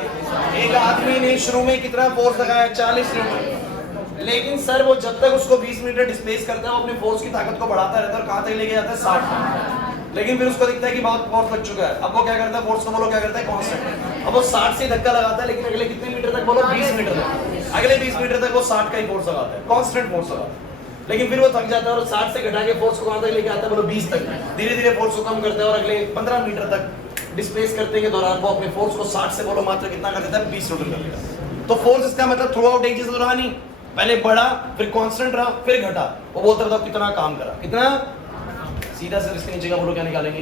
एक आदमी ने शुरू में कितना फोर्स लगाया 40 न्यूटन, लेकिन सर वो जब तक उसको 20 मीटर डिस्प्लेस करता है वो अपने फोर्स की ताकत को बढ़ाता रहता है और कहां तक लेके जाता है 60, लेकिन फिर उसको दिखता है कि बहुत फोर्स लग चुका है, अब वो क्या करता है, फोर्स को बोलो क्या करता है, कांस्टेंट, अब वो 60 से धक्का लगाता है, लेकिन अगले कितने मीटर तक बोलो, 20 मीटर तक, अगले 20 मीटर तक वो 60 का ही फोर्स लगाता है, कांस्टेंट फोर्स लगाता है, लेकिन फिर वो थक जाता है और 60 से घटा के फोर्स को कहां तक लेके आता है बोलो 20 तक, धीरे धीरे फोर्स को कम करता है और अगले 15 मीटर तक डिस्प्लेस करते के दौरान वो अपने फोर्स को 60 से बोलो मात्र कितना कर देता है, 20 न्यूटन कर देगा। तो फोर्स इसका मतलब थ्रू आउट एजेस रहा नहीं, पहले बढ़ा फिर कांस्टेंट रहा फिर घटा, वो बोलता बताओ कितना काम करा, कितना, सीधा सर इसके नीचे का बोलो क्या निकालेंगे,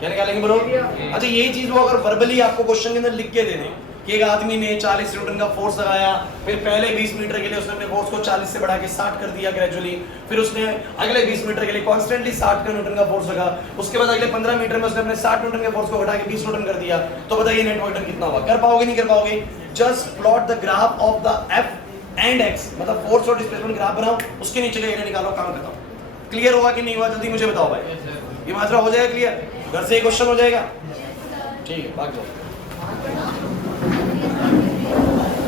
क्या निकालेंगे बोलो। अच्छा यही चीज वो अगर वर्बली आपको क्वेश्चन के अंदर लिख के दे दें कि एक आदमी ने 40 न्यूटन का फोर्स लगाया, फिर पहले 20 मीटर के लिए उसने अपने फोर्स को 40 से बढ़ा के 60 कर दिया ग्रेजुअली, फिर उसने अगले 20 मीटर के लिए कॉन्स्टेंटली 60 का न्यूटन का फोर्स लगा, उसके बाद अगले 15 मीटर में उसने अपने 60 न्यूटन के फोर्स को घटा के 20 न्यूटन कर दिया, तो बताइए नेट वर्क कितना होगा, कर पाओगे नहीं कर पाओगे। Just plot the graph of the F and x, मतलब फोर्स और डिस्प्लेसमेंट ग्राफ बनाओ, उसके नीचे का एरिया निकालो, काम खत्म। क्लियर हुआ कि नहीं हुआ, जल्दी मुझे बताओ भाई, ये मात्रा हो जाएगा क्लियर, घर से क्वेश्चन हो जाएगा, ठीक है भाग जाओ।